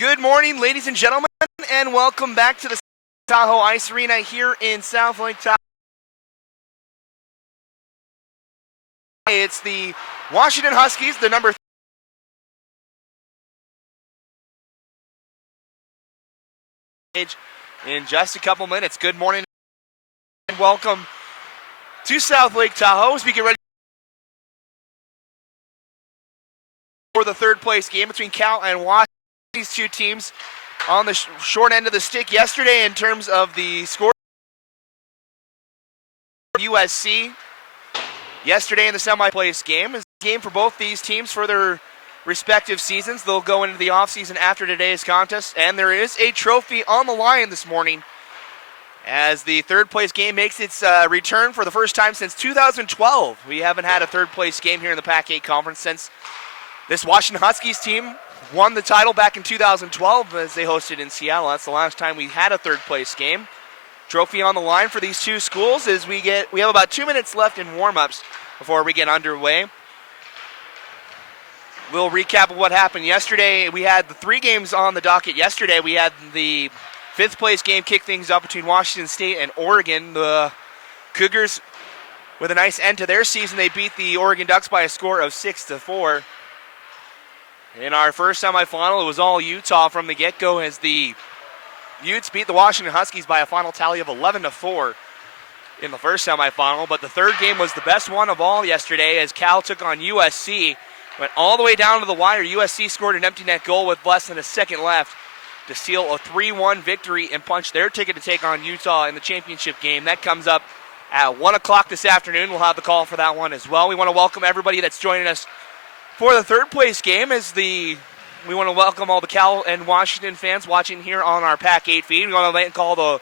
Good morning, ladies and gentlemen, and welcome back to the Tahoe Ice Arena here in South Lake Tahoe. It's the Washington Huskies, the number in just a couple minutes. Good morning and welcome to South Lake Tahoe as we get ready for the third place game between Cal and Washington. These two teams on the short end of the stick yesterday in terms of the score. USC yesterday in the semi-place game is a game for both these teams for their respective seasons. They'll go into the offseason after today's contest, and there is a trophy on the line this morning as the third place game makes its return for the first time since 2012. We haven't had a third place game here in the PAC-8 conference since this Washington Huskies team won the title back in 2012 as they hosted in Seattle. That's the last time we had a third place game. Trophy on the line for these two schools as we have about 2 minutes left in warm-ups before we get underway. We'll recap of what happened yesterday. We had the three games on the docket yesterday. We had the fifth place game kick things up between Washington State and Oregon. The Cougars, with a nice end to their season, they beat the Oregon Ducks by a score of 6-4. In our first semifinal, it was all Utah from the get-go as the Utes beat the Washington Huskies by a final tally of 11-4 in the first semifinal. But the third game was the best one of all yesterday as Cal took on USC. Went all the way down to the wire. USC scored an empty net goal with less than a second left to seal a 3-1 victory and punch their ticket to take on Utah in the championship game. That comes up at 1 o'clock this afternoon. We'll have the call for that one as well. We want to welcome everybody that's joining us for the third place game we want to welcome all the Cal and Washington fans watching here on our PAC-8 feed. We want to call the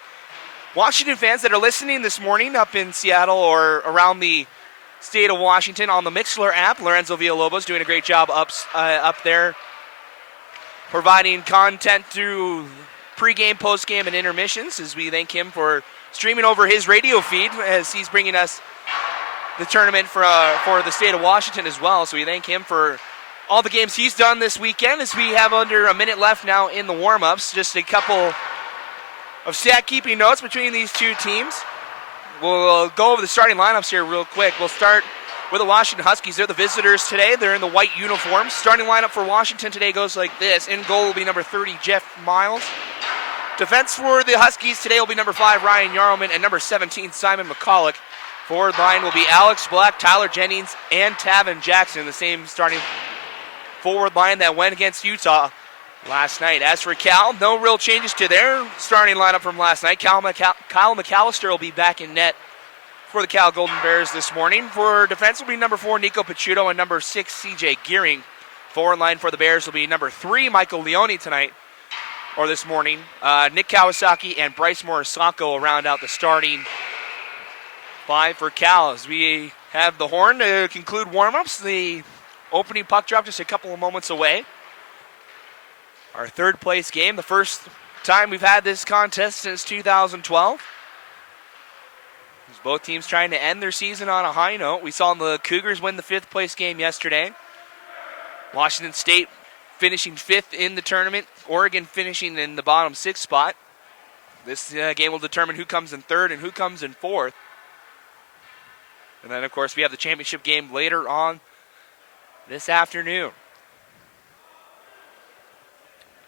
Washington fans that are listening this morning up in Seattle or around the state of Washington on the Mixlr app. Lorenzo Villalobos doing a great job up there providing content through pregame, postgame, and intermissions as we thank him for streaming over his radio feed as he's bringing us the tournament for the state of Washington as well. So we thank him for all the games he's done this weekend as we have under a minute left now in the warm-ups. Just a couple of stat-keeping notes between these two teams. We'll go over the starting lineups here real quick. We'll start with the Washington Huskies. They're the visitors today. They're in the white uniforms. Starting lineup for Washington today goes like this. In goal will be number 30, Jeff Miles. Defense for the Huskies today will be number 5, Ryan Yarlman, and number 17, Simon McCulloch. Forward line will be Alex Black, Tyler Jennings, and Tavin Jackson, the same starting forward line that went against Utah last night. As for Cal, no real changes to their starting lineup from last night. Kyle McAllister will be back in net for the Cal Golden Bears this morning. For defense will be number 4, Nico Picciuto, and number 6, C.J. Gearing. Forward line for the Bears will be number 3, Michael Leone this morning. Nick Kawasaki and Bryce Morisako will round out the starting 5 for Cal as we have the horn to conclude warm-ups. The opening puck drop just a couple of moments away. Our third place game, the first time we've had this contest since 2012. As both teams trying to end their season on a high note. We saw the Cougars win the fifth place game yesterday. Washington State finishing 5th in the tournament. Oregon finishing in the bottom 6th spot. This game will determine who comes in 3rd and who comes in 4th. And then, of course, we have the championship game later on this afternoon.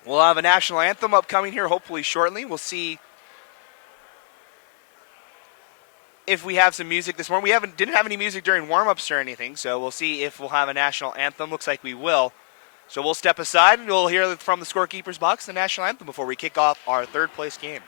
We'll have a national anthem upcoming here hopefully shortly. We'll see if we have some music this morning. We didn't have any music during warm-ups or anything, so we'll see if we'll have a national anthem. Looks like we will. So we'll step aside and we'll hear from the scorekeeper's box the national anthem before we kick off our third place game.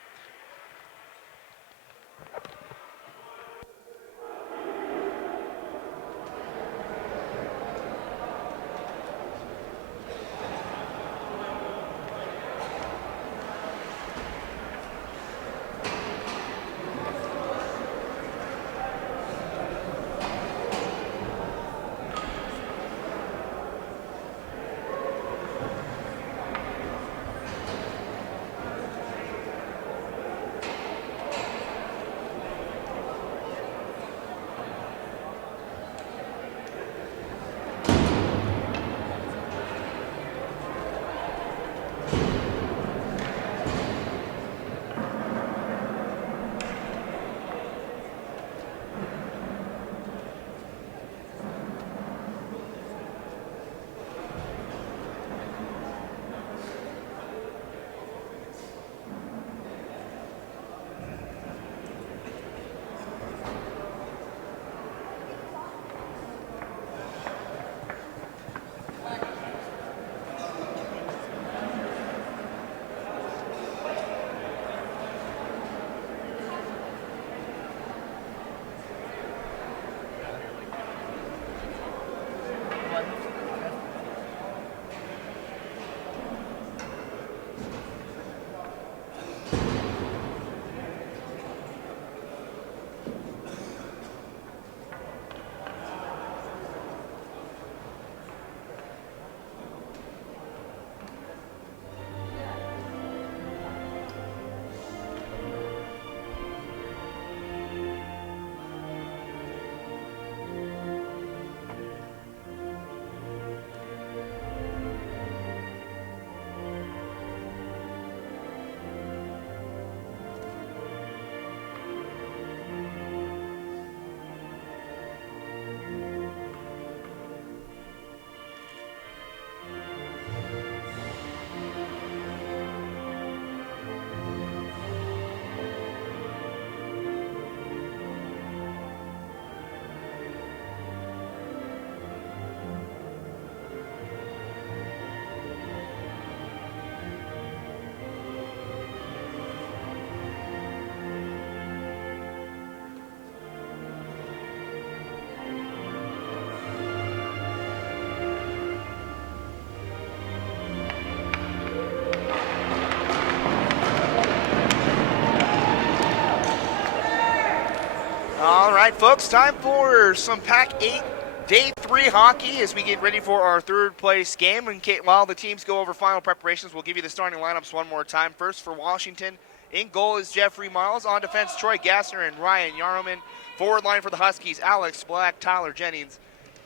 right, folks, time for some PAC-8 Day 3 hockey as we get ready for our third place game. And while the teams go over final preparations, we'll give you the starting lineups one more time. First for Washington, in goal is Jeffrey Miles. On defense, Troy Gassner and Ryan Yarman. Forward line for the Huskies, Alex Black, Tyler Jennings,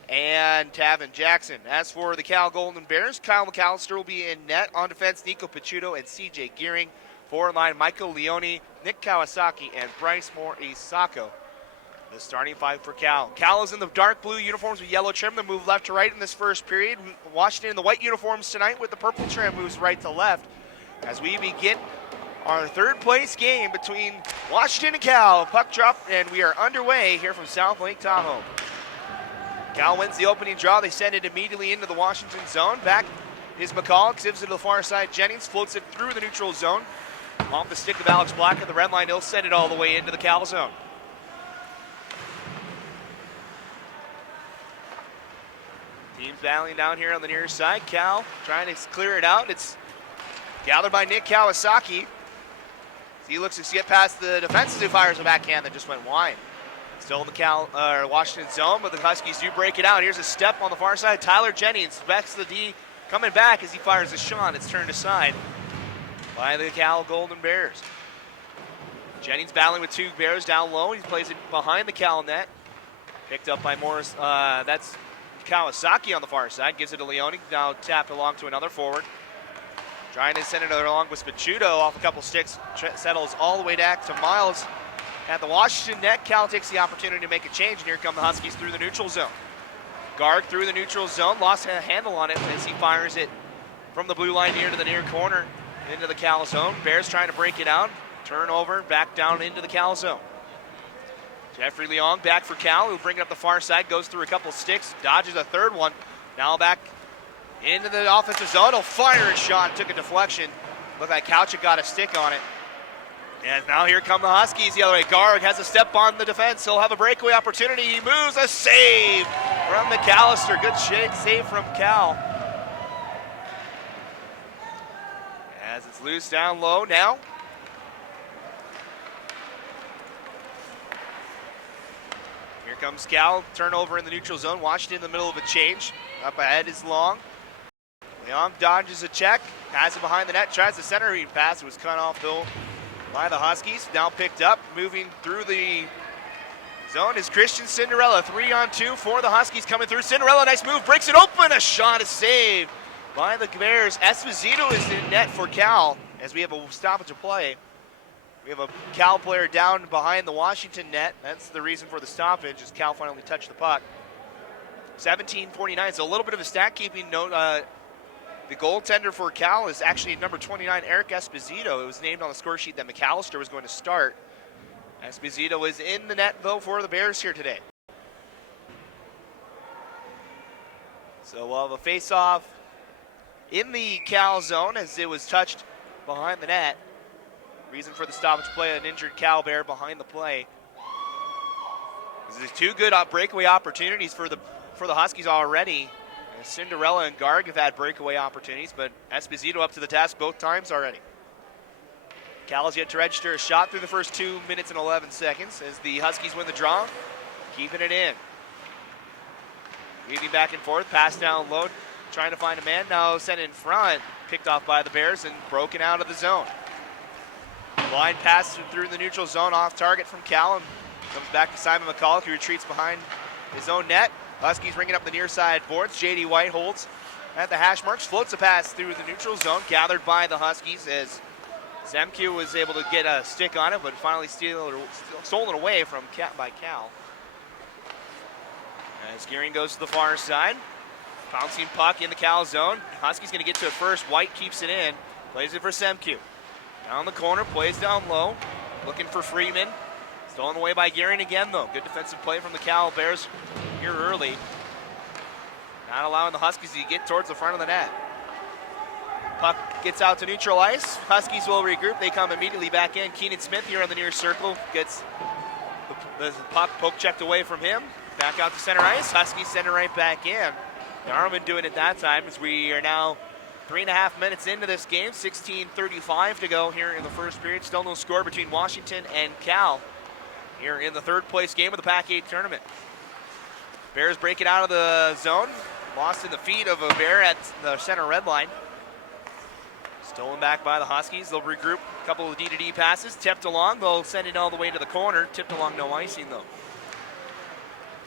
and Tavin Jackson. As for the Cal Golden Bears, Kyle McAllister will be in net. On defense, Nico Picciuto and CJ Gearing. Forward line, Michael Leone, Nick Kawasaki, and Bryce Moore-Isako. The starting five for Cal. Cal is in the dark blue uniforms with yellow trim. They move left to right in this first period. Washington in the white uniforms tonight with the purple trim moves right to left. As we begin our third place game between Washington and Cal. Puck drop, and we are underway here from South Lake Tahoe. Cal wins the opening draw. They send it immediately into the Washington zone. Back is McCall, gives it to the far side. Jennings floats it through the neutral zone. Off the stick of Alex Black at the red line. He'll send it all the way into the Cal zone. Teams battling down here on the near side. Cal trying to clear it out. It's gathered by Nick Kawasaki. He looks to get past the defenses, who fires a backhand that just went wide. Still in the Washington zone, but the Huskies do break it out. Here's a step on the far side. Tyler Jennings backs the D, coming back as he fires a shot. It's turned aside by the Cal Golden Bears. Jennings battling with two Bears down low. He plays it behind the Cal net. Picked up by Morris. That's Kawasaki on the far side. Gives it to Leone. Now tapped along to another forward. Trying to send it along with Picciuto off a couple sticks. Settles all the way back to Miles at the Washington net. Cal takes the opportunity to make a change, and here come the Huskies through the neutral zone. Garg through the neutral zone. Lost a handle on it as he fires it from the blue line near to the near corner into the Cal zone. Bears trying to break it out. Turnover back down into the Cal zone. Jeffrey Leong back for Cal. He'll bring it up the far side. Goes through a couple sticks. Dodges a third one. Now back into the offensive zone. He'll fire a shot. Took a deflection. Looked like Couchik got a stick on it. And now here come the Huskies the other way. Garg has a step on the defense. He'll have a breakaway opportunity. He moves. A save from McAllister. Good save from Cal. As it's loose down low now. Here comes Cal. Turnover in the neutral zone. Washington in the middle of a change. Up ahead is Long. Leong dodges a check. Has it behind the net. Tries the centering pass. It was cut off though by the Huskies. Now picked up. Moving through the zone is Christian Cinderella. 3-on-2 for the Huskies coming through. Cinderella, nice move. Breaks it open. A shot is saved by the Bears. Esposito is in net for Cal as we have a stoppage of play. We have a Cal player down behind the Washington net. That's the reason for the stoppage, as Cal finally touched the puck. 17:49, so a little bit of a stat-keeping note. The goaltender for Cal is actually number 29, Eric Esposito. It was named on the score sheet that McAllister was going to start. Esposito is in the net, though, for the Bears here today. So we'll have a face-off in the Cal zone as it was touched behind the net. Reason for the stoppage play, an injured Cal Bear behind the play. There's two good breakaway opportunities for the Huskies already. Cinderella and Garg have had breakaway opportunities, but Esposito up to the task both times already. Cal has yet to register a shot through the first 2 minutes and 11 seconds as the Huskies win the draw, keeping it in. Weaving back and forth, pass down low, trying to find a man. Now sent in front, picked off by the Bears and broken out of the zone. Blind pass through the neutral zone, off target from Cal, and comes back to Simon McCulloch, who retreats behind his own net. Huskies bringing up the near side boards. J.D. White holds at the hash marks, floats a pass through the neutral zone, gathered by the Huskies as Zemke was able to get a stick on it, but finally stolen away by Cal. As Gearing goes to the far side, bouncing puck in the Cal zone. Huskies going to get to it first. White keeps it in, plays it for Zemke. Down the corner, plays down low, looking for Freeman. Stolen away by Gearing again, though. Good defensive play from the Cal Bears here early. Not allowing the Huskies to get towards the front of the net. Puck gets out to neutral ice. Huskies will regroup. They come immediately back in. Keenan Smith here on the near circle gets the puck poke checked away from him. Back out to center ice. Huskies send it right back in. Yarman doing it that time as we are now 3.5 minutes into this game, 16:35 to go here in the first period. Still no score between Washington and Cal. here in the third place game of the PAC-8 tournament. Bears break it out of the zone. Lost in the feet of a Bear at the center red line. Stolen back by the Huskies. They'll regroup. A couple of D-to-D passes. Tipped along. They'll send it all the way to the corner. Tipped along, no icing though.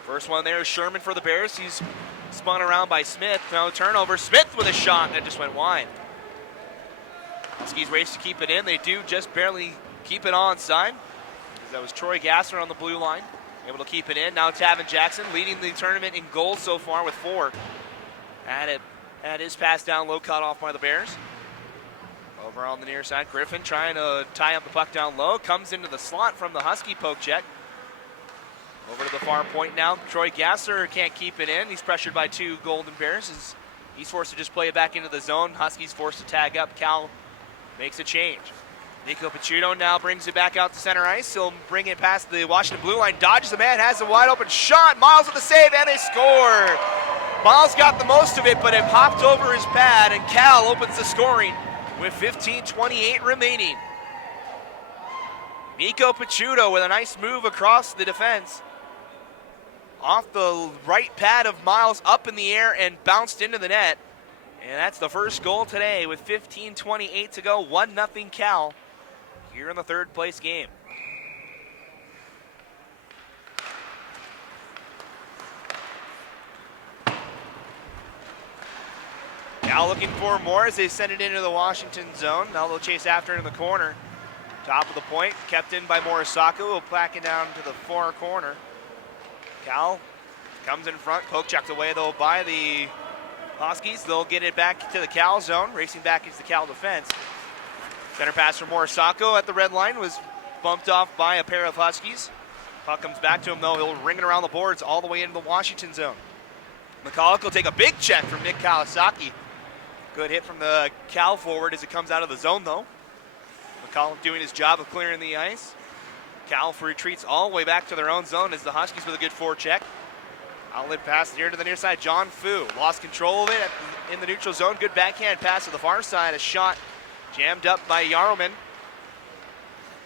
First one there is Sherman for the Bears. He's spun around by Smith. Now turnover. Smith with a shot that just went wide. Huskies race to keep it in. They do just barely keep it onside. That was Troy Gasser on the blue line. Able to keep it in. Now Tavin Jackson leading the tournament in goals so far with 4. Had his pass down low, cut off by the Bears. Over on the near side, Griffin trying to tie up the puck down low. Comes into the slot from the Husky poke check. Over to the far point now. Troy Gasser can't keep it in. He's pressured by 2 Golden Bears. He's forced to just play it back into the zone. Huskies forced to tag up. Cal makes a change. Nico Picciuto now brings it back out to center ice. He'll bring it past the Washington blue line. Dodges the man, has a wide open shot. Miles with the save, and they score. Miles got the most of it, but it hopped over his pad, and Cal opens the scoring with 15:28 remaining. Nico Picciuto with a nice move across the defense. Off the right pad of Miles, up in the air and bounced into the net. And that's the first goal today with 15:28 to go. 1-0 Cal here in the third place game. Cal looking for more as they send it into the Washington zone. Now they'll chase after it in the corner. Top of the point, kept in by Morisako. Will back it down to the far corner. Cal comes in front, poke checked away though by the Huskies. They'll get it back to the Cal zone, racing back into the Cal defense. Center pass from Morisako at the red line was bumped off by a pair of Huskies. Puck comes back to him though. He'll ring it around the boards all the way into the Washington zone. McCulloch will take a big check from Nick Kawasaki. Good hit from the Cal forward as it comes out of the zone though. McCulloch doing his job of clearing the ice. Cal retreats all the way back to their own zone as the Huskies with a good forecheck. Outlet pass here to the near side. John Fu lost control of it in the neutral zone. Good backhand pass to the far side. A shot jammed up by Yarrowman.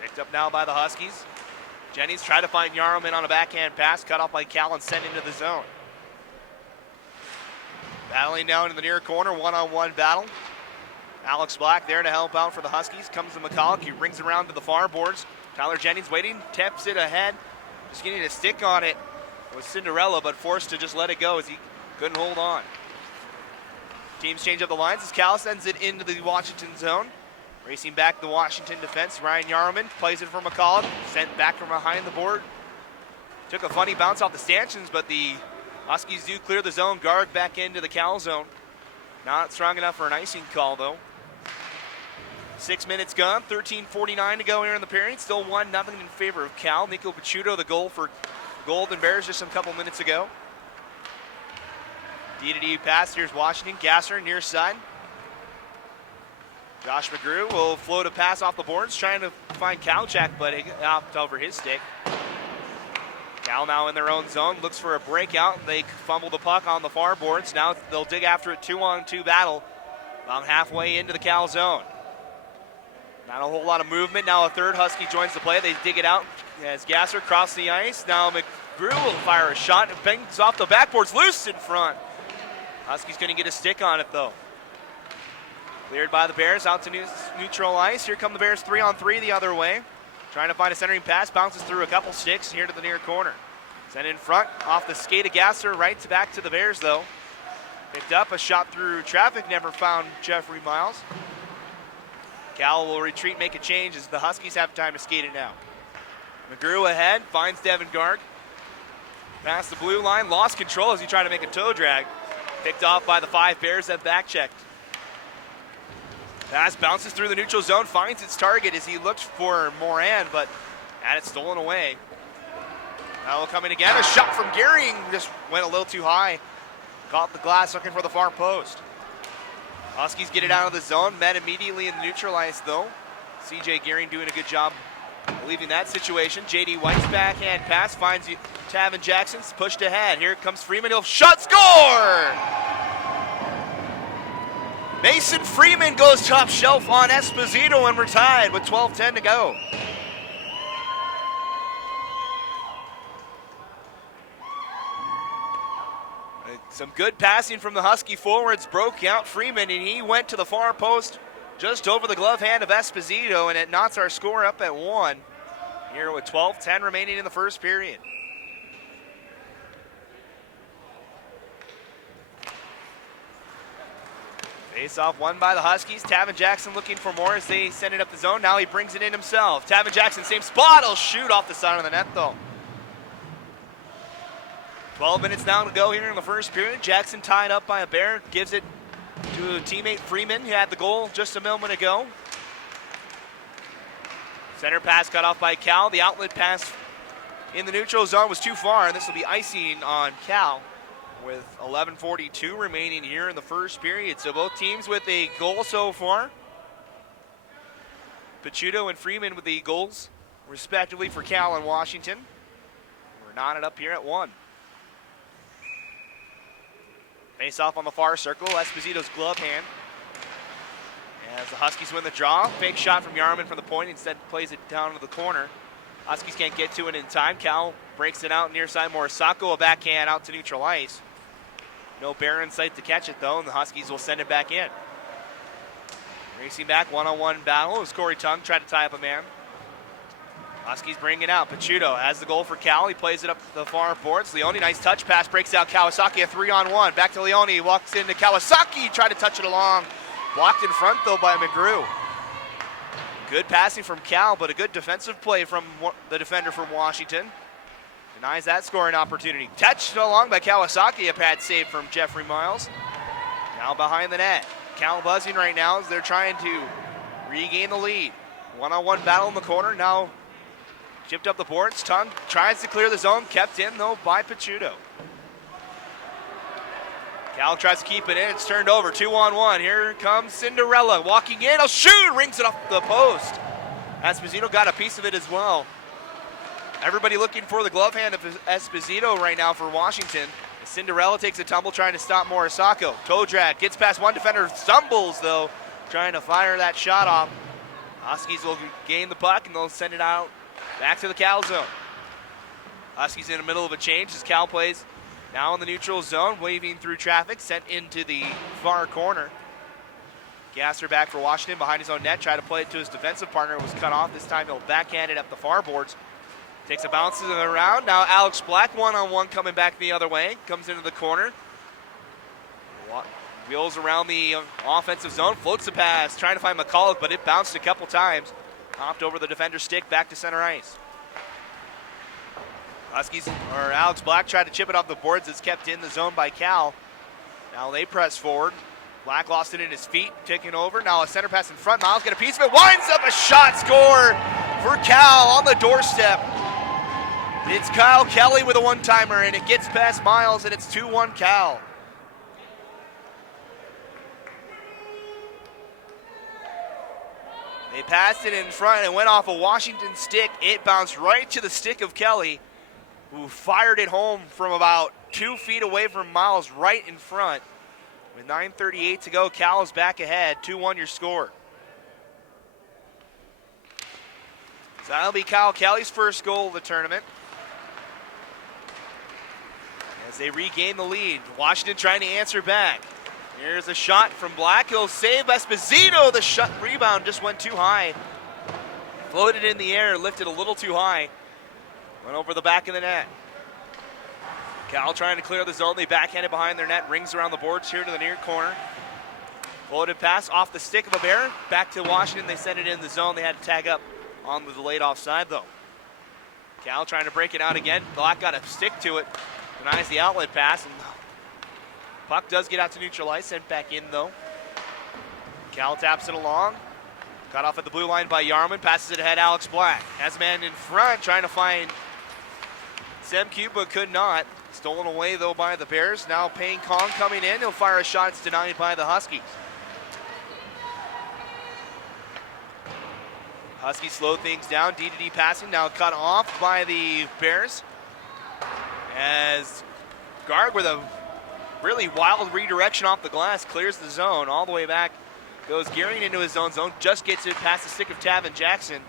Picked up now by the Huskies. Jennings tried to find Yarrowman on a backhand pass. Cut off by Cal and sent into the zone. Battling down in the near corner. One-on-one battle. Alex Black there to help out for the Huskies. Comes to McCulloch. He rings around to the far boards. Tyler Jennings waiting. Taps it ahead. Just getting a stick on it. It was Cinderella, but forced to just let it go as he couldn't hold on. Teams change up the lines as Cal sends it into the Washington zone. Racing back the Washington defense, Ryan Yarrowman plays it for McCulloch, sent back from behind the board. Took a funny bounce off the stanchions, but the Huskies do clear the zone. Garg back into the Cal zone. Not strong enough for an icing call, though. 6 minutes gone, 13:49 to go here in the period. Still 1-0 in favor of Cal. Nico Picciuto, the goal for Golden Bears just a couple minutes ago. D-to-D pass, here's Washington. Gasser near side. Josh McGrew will float a pass off the boards, trying to find Kalchak, but it hopped over his stick. Cal now in their own zone, looks for a breakout. They fumble the puck on the far boards. Now they'll dig after it, 2-on-2 battle. About halfway into the Cal zone. Not a whole lot of movement. Now a third Husky joins the play. They dig it out as Gasser crosses the ice. Now McGrew will fire a shot. It bangs off the backboards, loose in front. Huskies going to get a stick on it though. Cleared by the Bears out to neutral ice. Here come the Bears 3-on-3 the other way. Trying to find a centering pass. Bounces through a couple sticks here to the near corner. Sent in front off the skate of Gasser. Right back to the Bears though. Picked up a shot through traffic. Never found Jeffrey Miles. Cal will retreat, make a change as the Huskies have time to skate it now. McGrew ahead, finds Devin Garg. Past the blue line, lost control as he tried to make a toe drag. Picked off by the 5 Bears that back checked. Pass bounces through the neutral zone, finds its target as he looked for Moran, but had it stolen away. Now will come in again, a shot from Gehring just went a little too high. Caught the glass, looking for the far post. Huskies get it out of the zone, met immediately in the neutral ice though. CJ Gehring doing a good job leaving that situation. JD White's backhand pass finds Tavin Jackson's pushed ahead. Here comes Freeman, he'll shot, score! Mason Freeman goes top shelf on Esposito and we're tied with 12:10 to go. Some good passing from the Husky forwards broke out Freeman, and he went to the far post just over the glove hand of Esposito, and it knots our score up at 1 here with 12:10 remaining in the first period. Face off won by the Huskies. Tavin Jackson looking for more as they send it up the zone. Now he brings it in himself. Tavin Jackson, same spot. He'll shoot off the side of the net though. 12 minutes now to go here in the first period. Jackson tied up by a Bear. Gives it to teammate Freeman, who had the goal just a moment ago. Center pass cut off by Cal. The outlet pass in the neutral zone was too far, and this will be icing on Cal with 11:42 remaining here in the first period. So both teams with a goal so far. Picciuto and Freeman with the goals, respectively, for Cal and Washington. We're knotted up here at 1. Face off on the far circle, Esposito's glove hand. As the Huskies win the draw, fake shot from Yarman from the point, instead plays it down to the corner. Huskies can't get to it in time. Cal breaks it out near side Morisako, a backhand out to neutral ice. No Bear in sight to catch it though, and the Huskies will send it back in. Racing back, one-on-one battle as Corey Tung tried to tie up a man. Huskies bring it out. Picciuto has the goal for Cal. He plays it up the far boards. Leone, nice touch pass, breaks out Kawasaki, a 3-on-1. Back to Leone, he walks into Kawasaki, tried to touch it along. Blocked in front though by McGrew. Good passing from Cal, but a good defensive play from the defender from Washington. Denies that scoring opportunity. Touched along by Kawasaki, a pad save from Jeffrey Miles. Now behind the net. Cal buzzing right now as they're trying to regain the lead. One-on-one battle in the corner. Now chipped up the boards. Tung tries to clear the zone. Kept in though by Picciuto. Cal tries to keep it in. It's turned over. 2-on-1. Here comes Cinderella walking in. I'll shoot. Rings it off the post. Esposito got a piece of it as well. Everybody looking for the glove hand of Esposito right now for Washington. Cinderella takes a tumble trying to stop Morisako. Toe drag. Gets past one defender. Stumbles though. Trying to fire that shot off. Huskies will gain the puck and they'll send it out back to the Cal zone. Huskies in the middle of a change as Cal plays now in the neutral zone, waving through traffic, sent into the far corner. Gasser back for Washington behind his own net, tried to play it to his defensive partner, was cut off. This time he'll backhand it up the far boards. Takes a bounce around. Now Alex Black one-on-one coming back the other way. Comes into the corner. Wheels around the offensive zone, floats the pass, trying to find McCulloch, but it bounced a couple times. Hopped over the defender's stick, back to center ice. Huskies, or Alex Black tried to chip it off the boards. It's kept in the zone by Cal. Now they press forward. Black lost it in his feet, taking over. Now a center pass in front. Miles get a piece of it, winds up a shot score for Cal on the doorstep. It's Kyle Kelly with a one-timer, and it gets past Miles, and it's 2-1 Cal. They passed it in front and went off a Washington stick. It bounced right to the stick of Kelly, who fired it home from about 2 feet away from Miles right in front. With 9:38 to go, Cal is back ahead. 2-1 your score. So that'll be Kyle Kelly's first goal of the tournament. As they regain the lead, Washington trying to answer back. Here's a shot from Black. He'll save Esposito. The shot rebound just went too high. Floated in the air, lifted a little too high. Went over the back of the net. Cal trying to clear the zone. They backhanded behind their net. Rings around the boards here to the near corner. Floated pass off the stick of a Bear. Back to Washington. They sent it in the zone. They had to tag up on the delayed offside though. Cal trying to break it out again. Black got a stick to it. Denies the outlet pass. And puck does get out to neutral ice. Sent back in though. Cal taps it along. Cut off at the blue line by Yarman. Passes it ahead Alex Black. Has a man in front trying to find Semke, but could not. Stolen away though by the Bears. Now Payne Kong coming in. He'll fire a shot. It's denied by the Huskies. Huskies slow things down. D-to-D passing now cut off by the Bears. As Garg with a really wild redirection off the glass clears the zone all the way back. Goes gearing into his own zone. Just gets it past the stick of Tavin Jackson.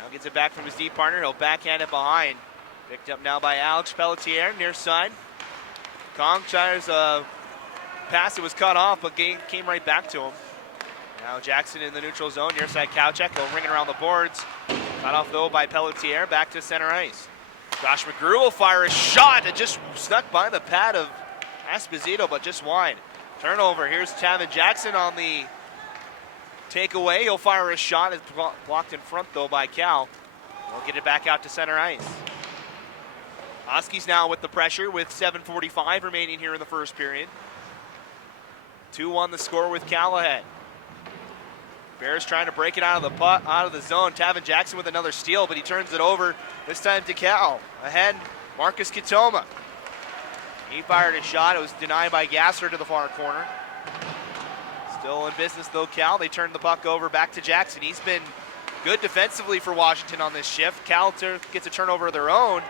Now gets it back from his deep partner. He'll backhand it behind. Picked up now by Alex Pelletier, near side. Kong tries a pass that was cut off, but came right back to him. Now Jackson in the neutral zone, near side Kowchek, he'll ring it around the boards. Cut off though by Pelletier, back to center ice. Josh McGrew will fire a shot that just snuck by the pad of Esposito, but just wide. Turnover, here's Tavin Jackson on the takeaway. He'll fire a shot, it's blocked in front though by Cal. We'll get it back out to center ice. Huskies now with the pressure with 7:45 remaining here in the first period. 2-1 the score with Callahan. Bears trying to break it out of the zone. Tavin Jackson with another steal, but he turns it over, this time to Cal. Ahead, Marcus Katoma. He fired a shot. It was denied by Gasser to the far corner. Still in business though, Cal. They turned the puck over back to Jackson. He's been good defensively for Washington on this shift. Cal gets a turnover of their own.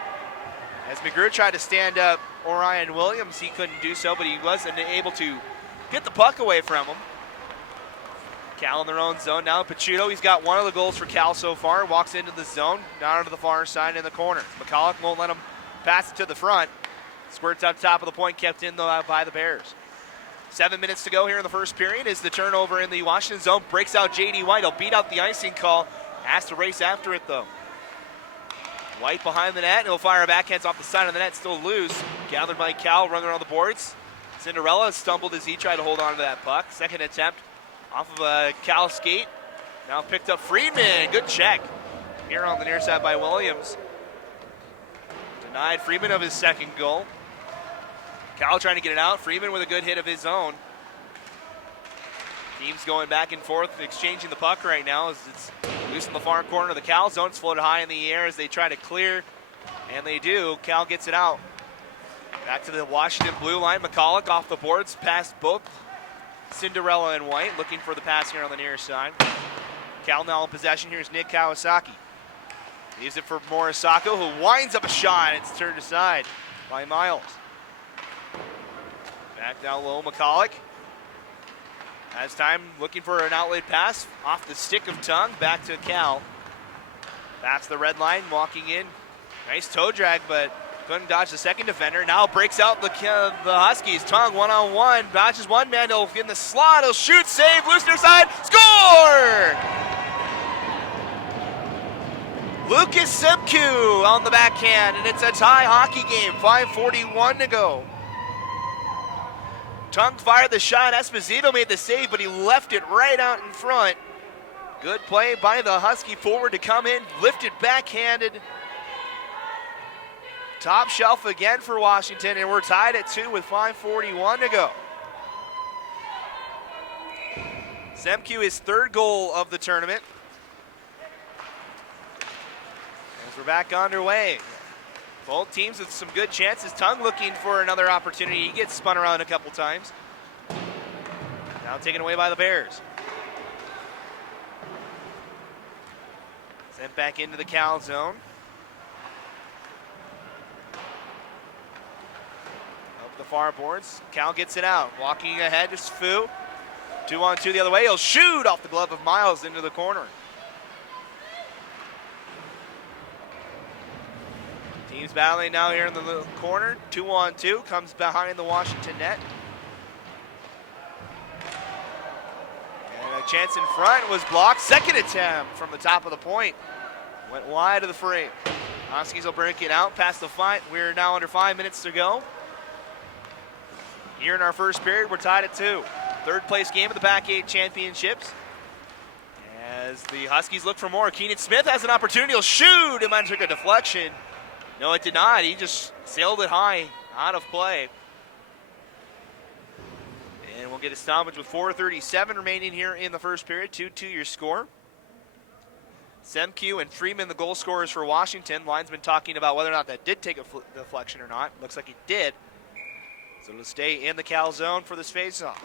As McGrew tried to stand up Orion Williams, he couldn't do so, but he wasn't able to get the puck away from him. Cal in their own zone now. Pachuto, he's got one of the goals for Cal so far. Walks into the zone, down to the far side in the corner. McCulloch won't let him pass it to the front. Squirts up top of the point, kept in though by the Bears. 7 minutes to go here in the first period is the turnover in the Washington zone. Breaks out J.D. White. He'll beat out the icing call. Has to race after it though. White behind the net. He'll fire a backhands off the side of the net. Still loose. Gathered by Cal, running around the boards. Cinderella stumbled as he tried to hold on to that puck. Second attempt off of a Cal skate. Now picked up Friedman. Good check here on the near side by Williams. Denied Friedman of his second goal. Cal trying to get it out. Friedman with a good hit of his own. Teams going back and forth, exchanging the puck right now as it's loose in the far corner of the Cal zone. It's floated high in the air as they try to clear, and they do. Cal gets it out. Back to the Washington blue line. McCulloch off the boards, past both Cinderella and White, looking for the pass here on the near side. Cal now in possession. Here's Nick Kawasaki. Leaves it for Morisako, who winds up a shot. It's turned aside by Miles. Back down low, McCulloch. Has time, looking for an outlet pass off the stick of Tongue, back to Cal. Past the red line, walking in. Nice toe drag, but couldn't dodge the second defender. Now breaks out the Huskies. Tongue one-on-one, dodges one man. He'll get in the slot, he'll shoot, save, loose near side, score! Lucas Semku on the backhand, and it's a tie hockey game. 5:41 to go. Tongue fired the shot. Esposito made the save, but he left it right out in front. Good play by the Husky forward to come in, lifted backhanded. Top shelf again for Washington, and we're tied at 2 with 5:41 to go. Semku, his third goal of the tournament. As we're back underway. Both teams with some good chances. Tongue looking for another opportunity. He gets spun around a couple times. Now taken away by the Bears. Sent back into the Cal zone. Up the far boards. Cal gets it out. Walking ahead is Fu. 2-on-2 the other way. He'll shoot off the glove of Miles into the corner. Teams battling now here in the little corner. 2-on-2 comes behind the Washington net. And a chance in front was blocked. Second attempt from the top of the point. Went wide of the frame. Huskies will break it out past the fight. We're now under 5 minutes to go. Here in our first period, we're tied at 2. Third place game of the PAC-8 championships. As the Huskies look for more. Keenan Smith has an opportunity. He'll shoot. It might have took a deflection. No, it did not. He just sailed it high, out of play. And we'll get a stoppage with 4:37 remaining here in the first period. 2-2 your score. Semku and Freeman, the goal scorers for Washington. Linesman talking about whether or not that did take a deflection or not. Looks like it did. So it'll stay in the Cal zone for this faceoff.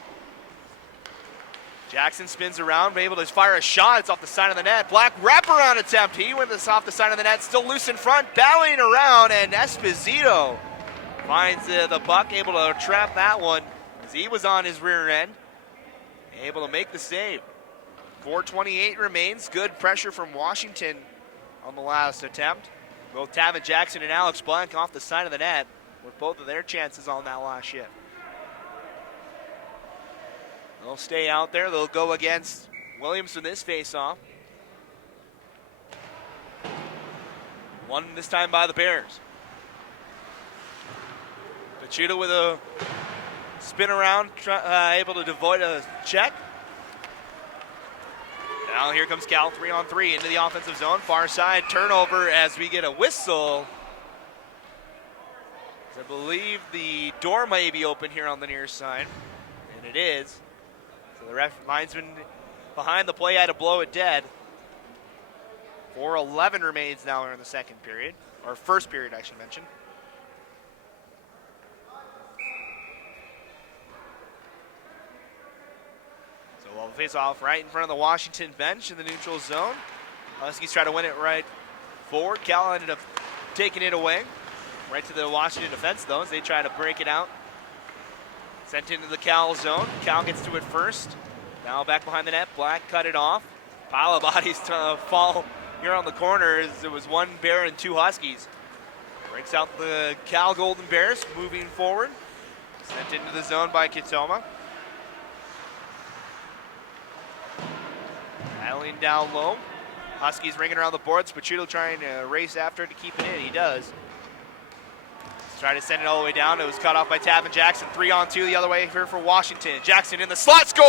Jackson spins around, able to fire a shot. It's off the side of the net. Black wraparound attempt. He went this off the side of the net, still loose in front, battling around, and Esposito finds the puck, able to trap that one as he was on his rear end, able to make the save. 4:28 remains. Good pressure from Washington on the last attempt. Both Tavin Jackson and Alex Blank off the side of the net. with both of their chances on that last shift. They'll stay out there. They'll go against Williams in this face-off. Won this time by the Bears. Pachuta with a spin around, able to avoid a check. Now here comes Cal, 3-on-3 into the offensive zone. Far side turnover as we get a whistle. I believe the door may be open here on the near side, and it is. So the linesman behind the play had to blow it dead. 4:11 remains now in the second period, or first period I should mention. So we'll face off right in front of the Washington bench in the neutral zone. Huskies try to win it right forward. Cal ended up taking it away. Right to the Washington defense, though, as they try to break it out. Sent into the Cal zone. Cal gets to it first. Now back behind the net. Black cut it off. Pile of bodies to fall here on the corner as it was one Bear and two Huskies. Breaks out the Cal Golden Bears, moving forward. Sent into the zone by Kitoma. Battling down low. Huskies ringing around the boards. Pachuto trying to race after to keep it in. He does. Try to send it all the way down. It was cut off by Tavin Jackson. 3-on-2 the other way here for Washington. Jackson in the slot, score!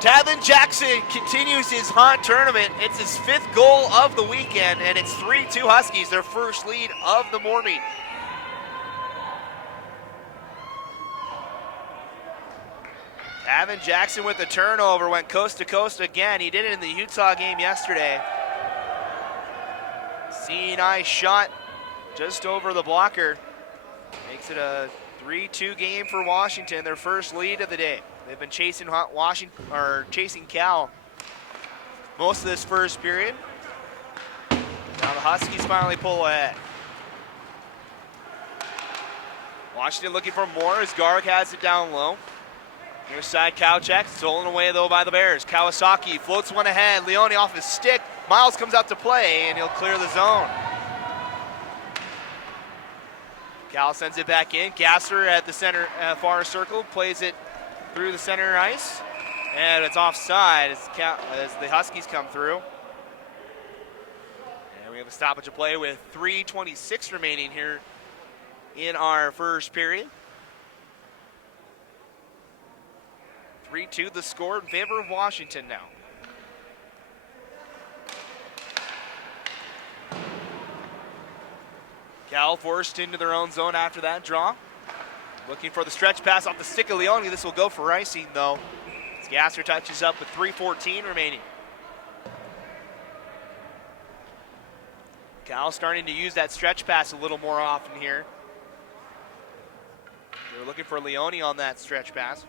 Tavin Jackson continues his hot tournament. It's his 5th goal of the weekend, and it's 3-2 Huskies, their first lead of the morning. Tavin Jackson with the turnover, went coast to coast again. He did it in the Utah game yesterday. Nice shot. Just over the blocker. Makes it a 3-2 game for Washington, their first lead of the day. They've been chasing chasing Cal most of this first period. Now the Huskies finally pull ahead. Washington looking for more as Garg has it down low. Near side Kowchak, stolen away though by the Bears. Kawasaki floats one ahead. Leone off his stick. Miles comes out to play and he'll clear the zone. Cal sends it back in. Gasser at the center far circle, plays it through the center ice, and it's offside as the Huskies come through. And we have a stoppage of play with 3:26 remaining here in our first period. 3-2 the score in favor of Washington now. Cal forced into their own zone after that draw. Looking for the stretch pass off the stick of Leone. This will go for icing, though. As Gasser touches up with 3:14 remaining. Cal starting to use that stretch pass a little more often here. They were looking for Leone on that stretch pass.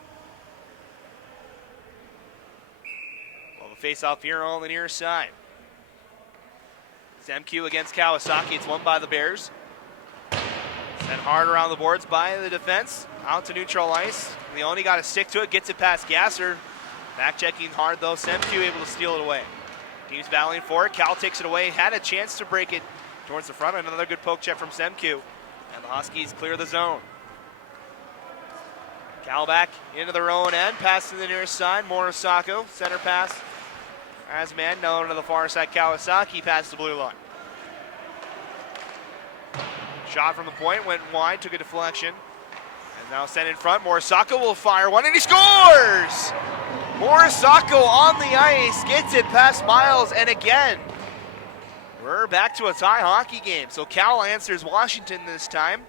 Well, the face-off here on the near side. MQ against Kawasaki. It's won by the Bears. Sent hard around the boards by the defense. Out to neutral ice. Leone got to stick to it. Gets it past Gasser. Back checking hard though. MQ able to steal it away. Team's battling for it. Cal takes it away. Had a chance to break it towards the front. Another good poke check from Semku. And the Huskies clear the zone. Cal back into their own end. Pass to the near side. Morisako. Center pass. As man known to the far side. Kawasaki past the blue line. Shot from the point, went wide, took a deflection. And now sent in front. Morisako will fire one, and he scores! Morisako on the ice, gets it past Miles, and again, we're back to a tie hockey game. So Cal answers Washington this time,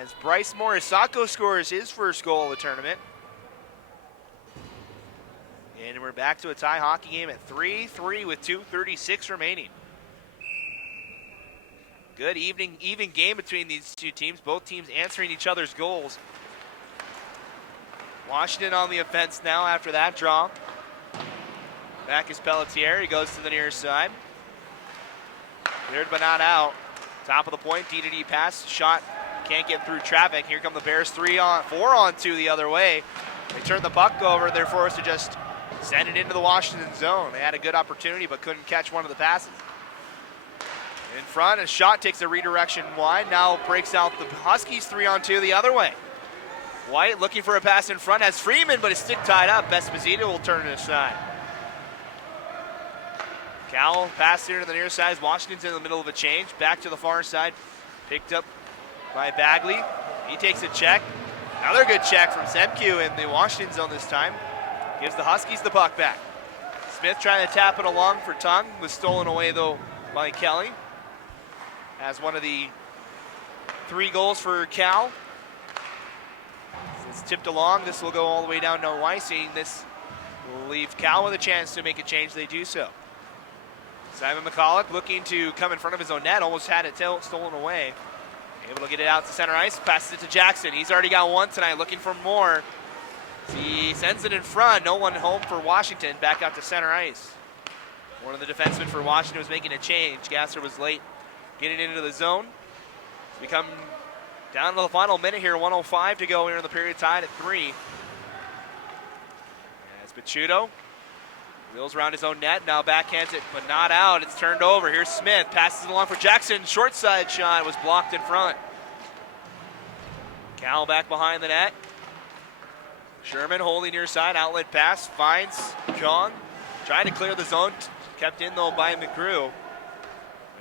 as Bryce Morisako scores his first goal of the tournament. And we're back to a tie hockey game at 3-3 with 2:36 remaining. Good even game between these two teams. Both teams answering each other's goals. Washington on the offense now after that draw. Back is Pelletier. He goes to the near side. Cleared but not out. Top of the point, D-to-D pass. Shot can't get through traffic. Here come the Bears 4-on-2 the other way. They turn the puck over. They're forced to just send it into the Washington zone. They had a good opportunity but couldn't catch one of the passes. In front, a shot takes a redirection wide. Now breaks out the Huskies 3-on-2 the other way. White looking for a pass in front, has Freeman, but it's stick tied up. Esposito will turn it aside. Cal passed here to the near side. Washington's in the middle of a change. Back to the far side. Picked up by Bagley. He takes a check. Another good check from Zemke in the Washington zone this time. Gives the Huskies the puck back. Smith trying to tap it along for Tongue. Was stolen away though by Kelly. As one of the 3 goals for Cal. It's tipped along. This will go all the way down to Weissing. This will leave Cal with a chance to make a change. They do so. Simon McCulloch looking to come in front of his own net. Almost had it stolen away. Able to get it out to center ice. Passes it to Jackson. He's already got one tonight. Looking for more. He sends it in front. No one home for Washington. Back out to center ice. One of the defensemen for Washington was making a change. Gasser was late getting into the zone. We come down to the final minute here. 1:05 to go here in the period, tied at 3. As Picciuto wheels around his own net. Now backhands it, but not out. It's turned over. Here's Smith. Passes it along for Jackson. Short side shot was blocked in front. Cal back behind the net. Sherman holding near side. Outlet pass. Finds Kong. Trying to clear the zone. Kept in though by McGrew.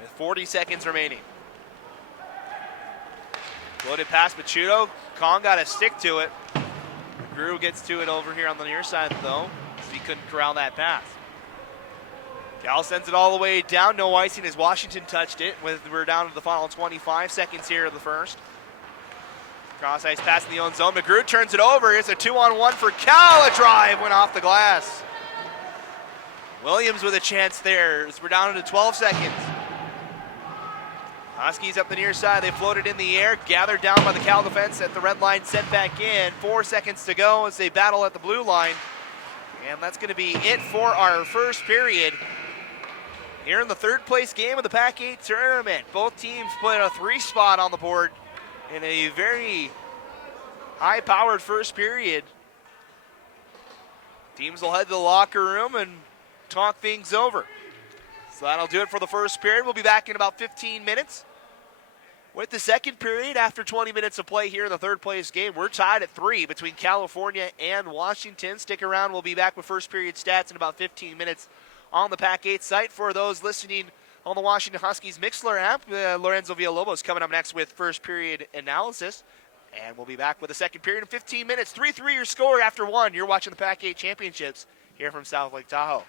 With 40 seconds remaining. Floated past Picciuto. Kong got a stick to it. McGrew gets to it over here on the near side though. He couldn't corral that pass. Cal sends it all the way down. No icing as Washington touched it. We're down to the final 25 seconds here of the first. Cross ice pass in the own zone. McGrew turns it over. Here's a 2-on-1 for Cal. A drive went off the glass. Williams with a chance there as we're down to 12 seconds. Huskies up the near side. They floated in the air. Gathered down by the Cal defense at the red line. Sent back in. 4 seconds to go as they battle at the blue line. And that's going to be it for our first period. Here in the 3rd place game of the PAC-8 tournament. Both teams put a 3 spot on the board in a very high-powered first period. Teams will head to the locker room and talk things over. So that'll do it for the first period. We'll be back in about 15 minutes. With the second period, after 20 minutes of play here in the 3rd place game, we're tied at 3 between California and Washington. Stick around. We'll be back with first period stats in about 15 minutes on the PAC-8 site. For those listening on the Washington Huskies Mixler app, Lorenzo Villalobos coming up next with first period analysis. And we'll be back with the second period in 15 minutes. 3-3 your score after 1. You're watching the PAC-8 Championships here from South Lake Tahoe.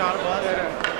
shot above it.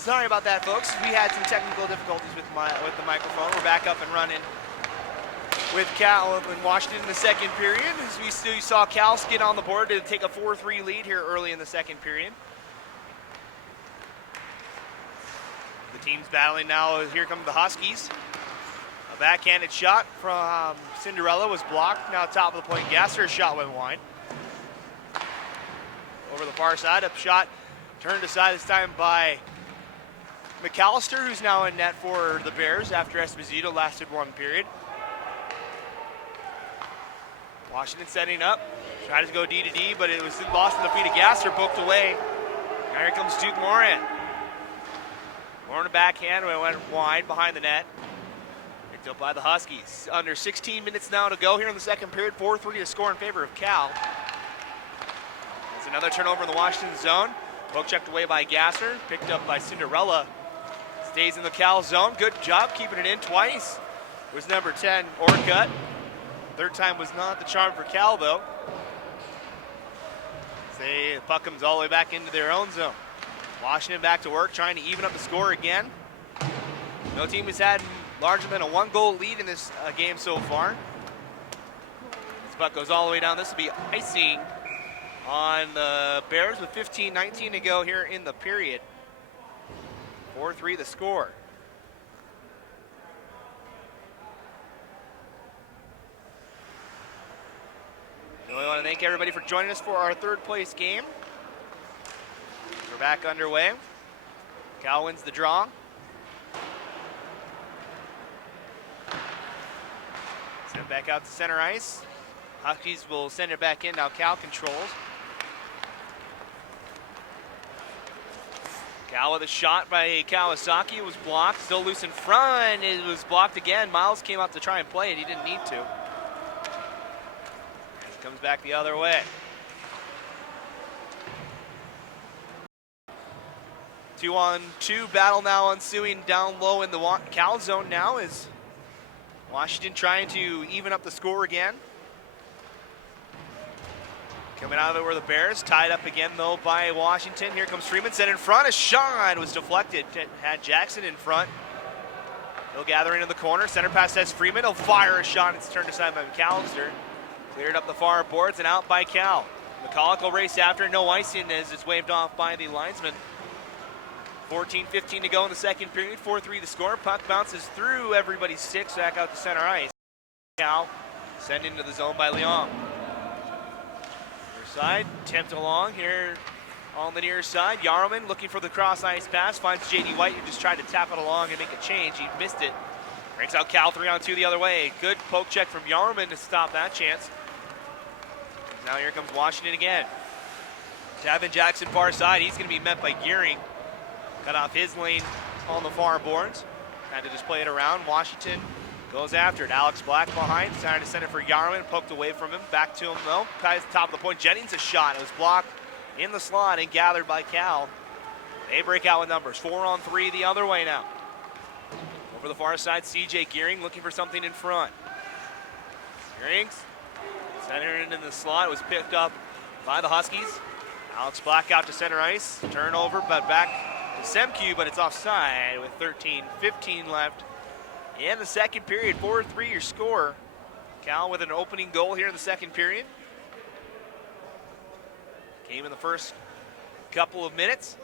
Sorry about that, folks. We had some technical difficulties with the microphone. We're back up and running with Cal and Washington in the second period. As we still saw Cal get on the board to take a 4-3 lead here early in the second period. The team's battling now. Here come the Huskies. A backhanded shot from Cinderella was blocked. Now top of the point, Gasser's shot went wide. Over the far side, up shot turned aside this time by McAllister, who's now in net for the Bears after Esposito lasted one period. Washington setting up, tried to go D to D, but it was lost to the feet of Gasser, poked away. Now here comes Duke Moran. Moran a backhand, went wide behind the net. Picked up by the Huskies. Under 16 minutes now to go here in the second period. 4-3 to score in favor of Cal. There's another turnover in the Washington zone. Poke checked away by Gasser, picked up by Cinderella. Stays in the Cal zone. Good job keeping it in twice. It was number 10, Orcutt. Third time was not the charm for Cal, though. The puck comes all the way back into their own zone. Washington back to work, trying to even up the score again. No team has had larger than a one-goal lead in this game so far. This puck goes all the way down. This will be icing on the Bears with 15:19 to go here in the period. 4-3 the score. So I want to thank everybody for joining us for our third place game. We're back underway. Cal wins the draw. Send it back out to center ice. Huskies will send it back in. Now Cal controls. Cal with a shot by Kawasaki. It was blocked. Still loose in front. It was blocked again. Miles came out to try and play it. He didn't need to. It comes back the other way. 2-on-2 battle now ensuing down low in the Cal zone now is Washington trying to even up the score again. Coming out of it were the Bears, tied up again though by Washington. Here comes Freeman, set in front, a shot was deflected. Had Jackson in front. He'll gather into the corner, center pass says Freeman, he'll fire a shot, it's turned aside by McAllister. Cleared up the far boards and out by Cal. McCulloch will race after, no icing as it's waved off by the linesman. 14:15 to go in the second period, 4-3 the score. Puck bounces through everybody's sticks back out to center ice. Cal sent into the zone by Leon. Near side, tipped along here on the near side. Yarrowman looking for the cross ice pass, finds J.D. White who just tried to tap it along and make a change. He missed it. Breaks out Cal 3-on-2 the other way. Good poke check from Yarrowman to stop that chance. Now here comes Washington again. Tavin Jackson far side, he's going to be met by Gearing. Cut off his lane on the far boards. Had to just play it around. Washington goes after it. Alex Black behind. Trying to send it for Yarman. Poked away from him. Back to him though. Ties the top of the point. Jennings a shot. It was blocked in the slot and gathered by Cal. They break out with numbers. 4-on-3 the other way now. Over the far side, CJ Gearing looking for something in front. Gearing centered into the slot. It was picked up by the Huskies. Alex Black out to center ice. Turnover, but back to Semke, but it's offside with 13:15 left in the second period. 4-3 your score. Cal with an opening goal here in the second period. Came in the first couple of minutes.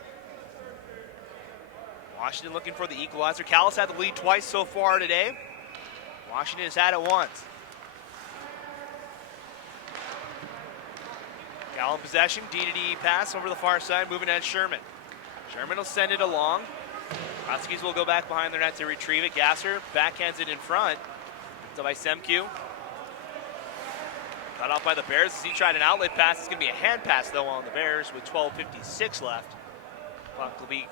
Washington looking for the equalizer. Cal has had the lead twice so far today. Washington has had it once. Cal in possession, D-to-D pass over the far side, moving at Sherman. Sherman will send it along. Huskies will go back behind their net to retrieve it. Gasser backhands it in front. So by Semke. Cut off by the Bears as he tried an outlet pass. It's going to be a hand pass, though, on the Bears with 12:56 left. Puck will be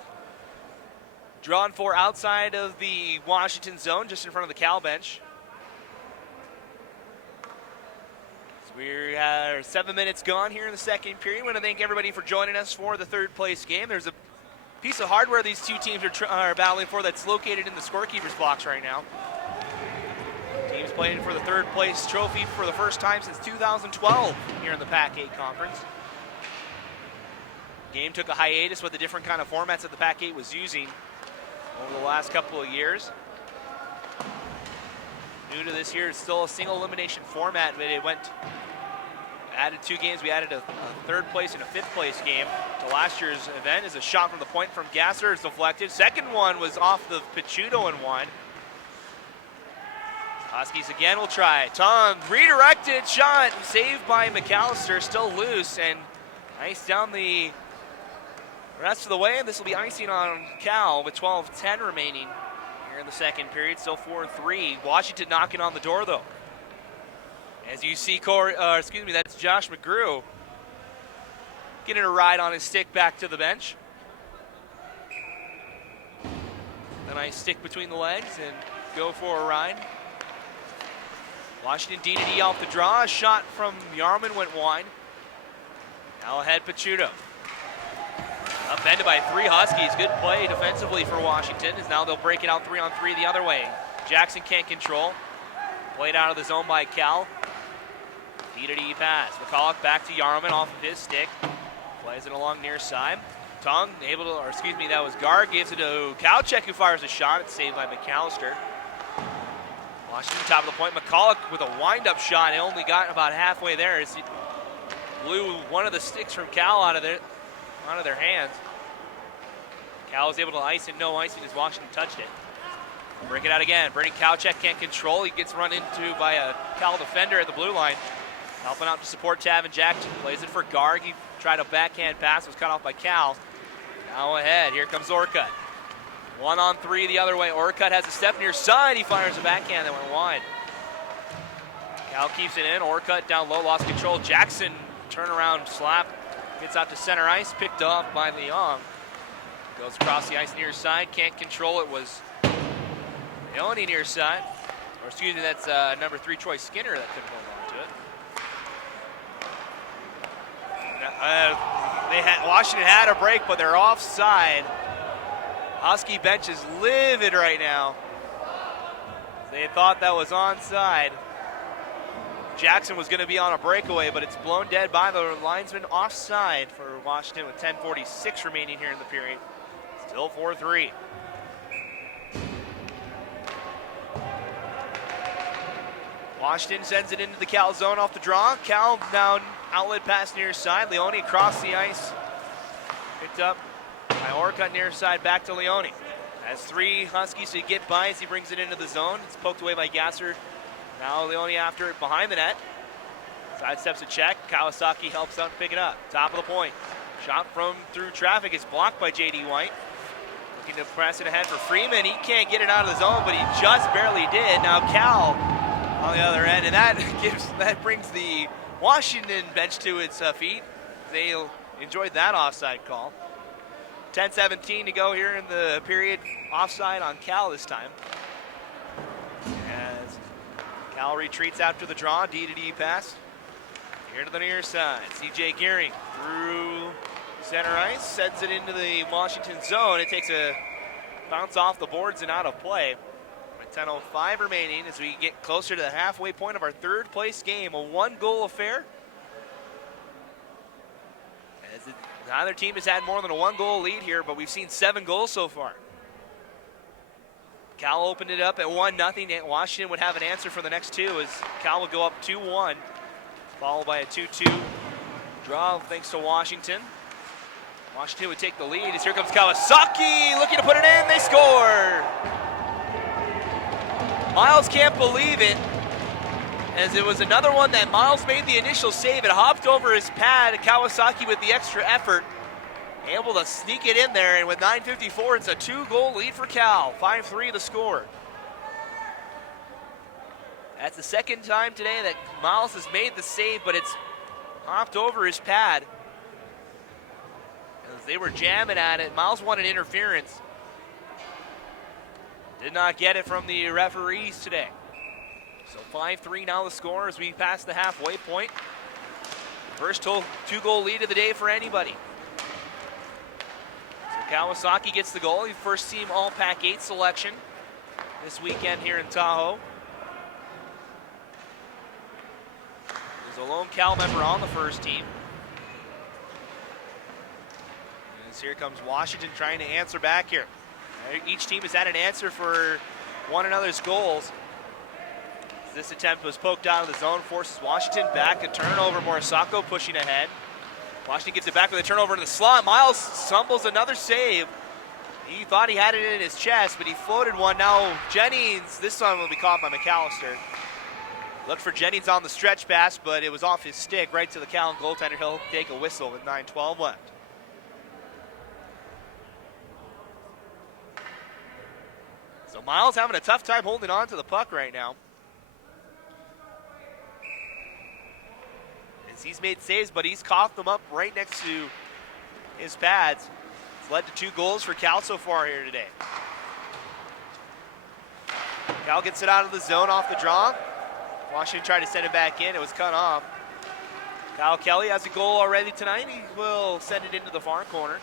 drawn for outside of the Washington zone, just in front of the Cal bench. So we are 7 minutes gone here in the second period. I want to thank everybody for joining us for the third place game. There's a piece of hardware these two teams are battling for that's located in the scorekeeper's box right now. Teams playing for the third place trophy for the first time since 2012 here in the PAC-8 conference. Game took a hiatus with the different kind of formats that the PAC-8 was using over the last couple of years. New to this year, it's still a single elimination format, but it added 2 games. We added a 3rd place and a 5th place game to last year's event. As a shot from the point from Gasser is deflected. Second one was off the Picciuto and one. Huskies again will try. Tong, redirected shot, saved by McAllister, still loose, and ice down the rest of the way, and this will be icing on Cal with 12:10 remaining here in the second period. Still 4-3. Washington knocking on the door, though. As you see, that's Josh McGrew getting a ride on his stick back to the bench. A nice stick between the legs and go for a ride. Washington D-to-D off the draw. A shot from Yarman went wide. Now ahead Picciuto. Upended by 3 Huskies. Good play defensively for Washington, as now they'll break it out 3-on-3 the other way. Jackson can't control. Played out of the zone by Cal. D-to-D pass. McCulloch back to Yarman off of his stick. Plays it along near side. Tong able to, or excuse me, that was Gar. Gives it to Kalchek, who fires a shot. It's saved by McAllister. Washington top of the point. McCulloch with a wind-up shot. It only got about halfway there as he blew one of the sticks from Cal out of their hands. Cal was able to ice and no icing as Washington touched it. Break it out again. Brady Kalchek can't control. He gets run into by a Cal defender at the blue line. Helping out to support Tavin Jackson. Plays it for Garg. He tried a backhand pass. Was cut off by Cal. Now ahead. Here comes Orcutt. 1-on-3 the other way. Orcutt has a step near side. He fires a backhand that went wide. Cal keeps it in. Orcutt down low. Lost control. Jackson turnaround slap. Gets out to center ice. Picked off by Leong. Goes across the ice near side. Can't control it. Was Leone near side. Or excuse me, that's number 3 Troy Skinner that couldn't hold on to it. Washington had a break, but they're offside. Husky bench is livid right now. They thought that was onside. Jackson was going to be on a breakaway, but it's blown dead by the linesman. Offside for Washington with 10:46 remaining here in the period. Still 4-3. Washington sends it into the Cal zone off the draw. Cal down outlet pass near side. Leone across the ice. Picked up by Orcutt near side back to Leone. Has 3 Huskies to get by as he brings it into the zone. It's poked away by Gasser. Now Leone after it behind the net. Sidesteps a check. Kawasaki helps out and pick it up. Top of the point. Shot from through traffic is blocked by J.D. White. Looking to press it ahead for Freeman. He can't get it out of the zone, but he just barely did. Now Cal on the other end, and that brings the Washington bench to its feet. They enjoyed that offside call. 10:17 to go here in the period. Offside on Cal this time. As Cal retreats after the draw, D-to-D pass. Here to the near side. C.J. Gearing through center ice, sends it into the Washington zone. It takes a bounce off the boards and out of play. 10:05 remaining as we get closer to the halfway point of our 3rd place game. A 1-goal affair. As neither team has had more than a 1-goal lead here, but we've seen 7 goals so far. Cal opened it up at 1-0. Washington would have an answer for the next 2 as Cal would go up 2-1, followed by a 2-2 draw thanks to Washington. Washington would take the lead as here comes Kawasaki looking to put it in. They score! Miles can't believe it, as it was another one that Miles made the initial save. It hopped over his pad. Kawasaki with the extra effort, able to sneak it in there, and with 9:54, it's a 2-goal lead for Cal. 5-3 the score. That's the second time today that Miles has made the save, but it's hopped over his pad. As they were jamming at it, Miles wanted interference. Did not get it from the referees today. So 5-3 now the score as we pass the halfway point. First 2-goal lead of the day for anybody. So Kawasaki gets the goal. First team all PAC-8 selection this weekend here in Tahoe. There's a lone Cal member on the first team. Huskies. Here comes Washington trying to answer back here. Each team has had an answer for one another's goals. This attempt was poked out of the zone, forces Washington back. A turnover, Morisako pushing ahead. Washington gets it back with a turnover in the slot. Miles stumbles, another save. He thought he had it in his chest, but he floated one. Now Jennings, this one will be caught by McAllister. Looked for Jennings on the stretch pass, but it was off his stick right to the Callan goaltender. He'll take a whistle with 9:12 left. So Miles having a tough time holding on to the puck right now. As he's made saves, but he's coughed them up right next to his pads. It's led to 2 goals for Cal so far here today. Cal gets it out of the zone off the draw. Washington tried to send it back in. It was cut off. Kyle Kelly has a goal already tonight. He will send it into the far corner.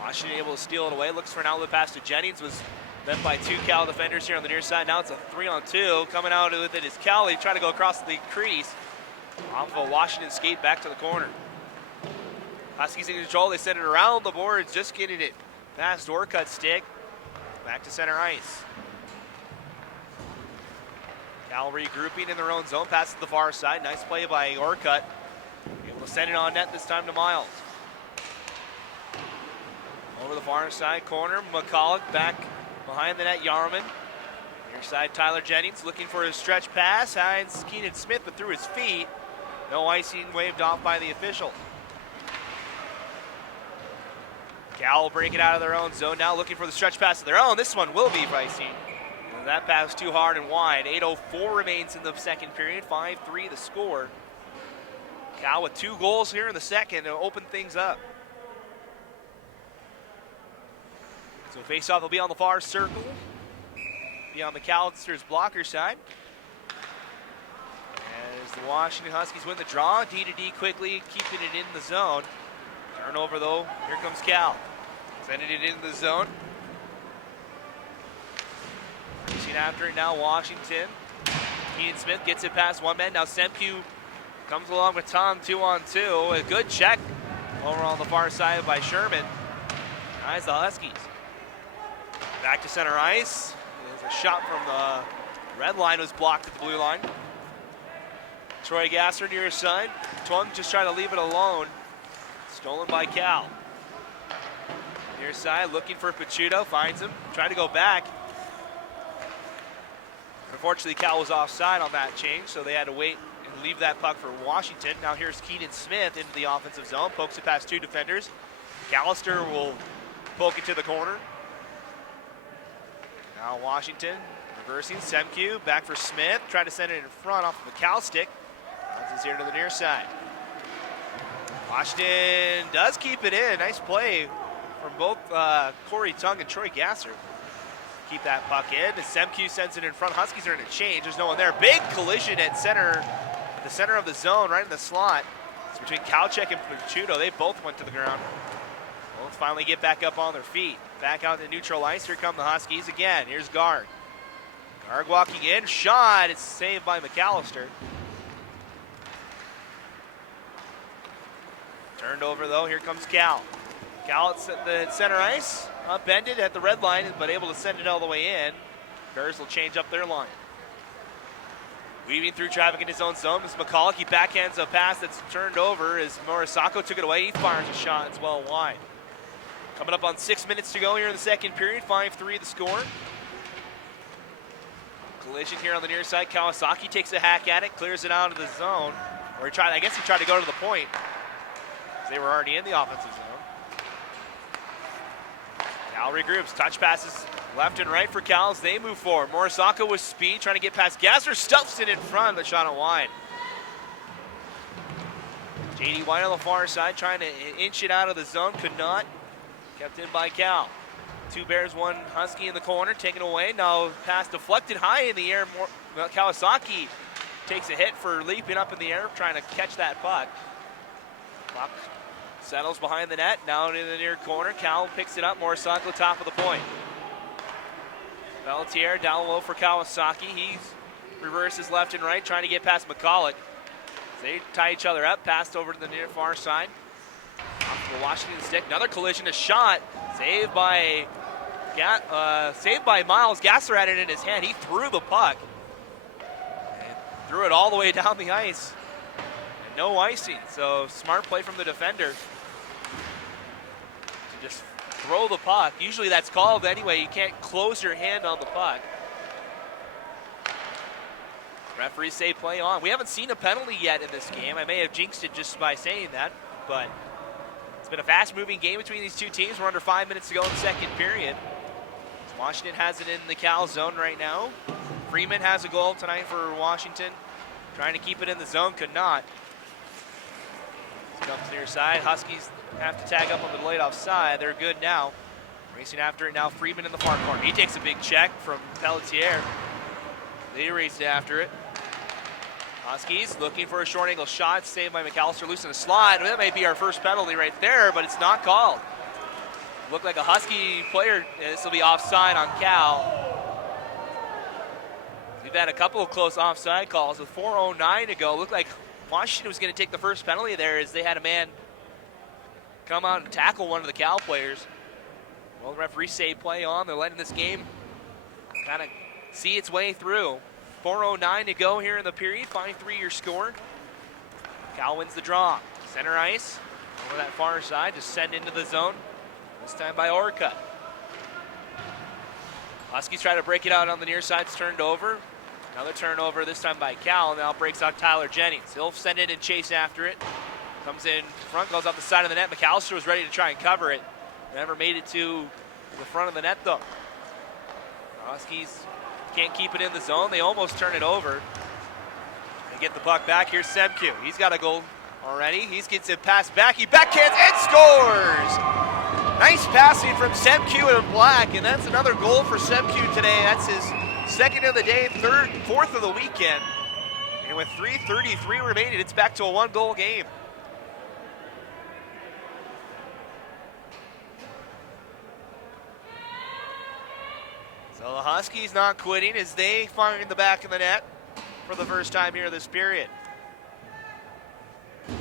Washington able to steal it away. Looks for an outlet pass to Jennings. Was met by 2 Cal defenders here on the near side. Now it's a 3-on-2. Coming out with it is Kelly. Trying to go across the crease. Off of a Washington skate back to the corner. Huskies in control. They send it around the boards. Just getting it past Orcutt's stick. Back to center ice. Cal regrouping in their own zone. Pass to the far side. Nice play by Orcutt. Able to send it on net this time to Miles. Over the far side corner. McCulloch back behind the net. Yarman. Near side Tyler Jennings looking for his stretch pass. Finds Keenan Smith, but through his feet. No icing waved off by the official. Cal will break it out of their own zone now, looking for the stretch pass of their own. This one will be icing. That pass too hard and wide. 8:04 remains in the second period. 5-3 the score. Cal with 2 goals here in the second to open things up. So face-off will be on the far circle. Be on McAllister's blocker side. As the Washington Huskies win the draw, D-to-D quickly keeping it in the zone. Turnover though, here comes Cal. Sending it into the zone. Racing after it now, Washington. Keenan Smith gets it past one man. Now Sempew comes along with Tom 2-on-2. A good check over on the far side by Sherman. Nice, the Huskies. Back to center ice. There's a shot from the red line, was blocked at the blue line. Troy Gasser near his side. Twung just trying to leave it alone. Stolen by Cal. Near side, looking for Pachuto, finds him, trying to go back. Unfortunately, Cal was offside on that change, so they had to wait and leave that puck for Washington. Now here's Keenan Smith into the offensive zone, pokes it past 2 defenders. McAllister will poke it to the corner. Now Washington reversing, Semkew, back for Smith, trying to send it in front off of the Cal stick. Bounces here to the near side. Washington does keep it in. Nice play from both Corey Tung and Troy Gasser. Keep that puck in. The Semkew sends it in front. Huskies are in a change. There's no one there. Big collision at the center of the zone, right in the slot. It's between Kalchek and Pachuto. They both went to the ground. Both finally get back up on their feet. Back out to neutral ice. Here come the Huskies again. Here's Garg. Garg walking in. Shot. It's saved by McAllister. Turned over though. Here comes Cal. Cal at the center ice. Upended at the red line, but able to send it all the way in. Bears will change up their line. Weaving through traffic in his own zone is McCulloch. He backhands a pass that's turned over as Morisako took it away. He fires a shot. It's well wide. Coming up on 6 minutes to go here in the second period. 5-3 the score. Collision here on the near side. Kawasaki takes a hack at it, clears it out of the zone. Or he tried to go to the point. They were already in the offensive zone. Cal regroups, touch passes left and right for Cal as they move forward. Morisako with speed, trying to get past Gasser, stuffs it in front, but shot it wide. JD White on the far side, trying to inch it out of the zone, could not. Kept in by Cal. 2 Bears, 1 Husky in the corner, taken away. Now pass deflected high in the air. Kawasaki takes a hit for leaping up in the air, trying to catch that puck. Puck settles behind the net, down in the near corner. Cal picks it up, Morisako top of the point. Pelletier down low for Kawasaki. He reverses left and right, trying to get past McCulloch. They tie each other up, passed over to the near far side. the Washington stick. Another collision, a shot. Saved by Miles. Gassler had it in his hand. He threw the puck. And threw it all the way down the ice. And no icing. So smart play from the defender. To just throw the puck. Usually that's called anyway. You can't close your hand on the puck. Referees say play on. We haven't seen a penalty yet in this game. I may have jinxed it just by saying that, but it's been a fast-moving game between these two teams. We're under 5 minutes to go in the second period. Washington has it in the Cal zone right now. Freeman has a goal tonight for Washington. Trying to keep it in the zone, could not. Comes near side. Huskies have to tag up on the delayed offside. They're good now. Racing after it now, Freeman in the far corner. He takes a big check from Pelletier. They raced after it. Huskies looking for a short angle shot, saved by McAllister, loose in the slot. That may be our first penalty right there, but it's not called. Looked like a Husky player. This will be offside on Cal. We've had a couple of close offside calls with 4:09 to go. Looked like Washington was going to take the first penalty there as they had a man come out and tackle one of the Cal players. Well, the referees say play on. They're letting this game kind of see its way through. 4:09 to go here in the period. 5-3 your score. Cal wins the draw. Center ice. Over that far side. Just send into the zone. This time by Orcutt. Huskies try to break it out on the near side. It's turned over. Another turnover, this time by Cal. Now breaks out Tyler Jennings. He'll send it and chase after it. Comes in front, goes off the side of the net. McAllister was ready to try and cover it. Never made it to the front of the net, though. Huskies can't keep it in the zone. They almost turn it over. They get the puck back. Here's Semku. He's got a goal already. He gets it passed back. He backhands and scores! Nice passing from Semku and Black, and that's another goal for Semku today. That's his second of the day, fourth of the weekend. And with 3:33 remaining, it's back to a one-goal game. So the Huskies not quitting as they find the back of the net for the first time here this period.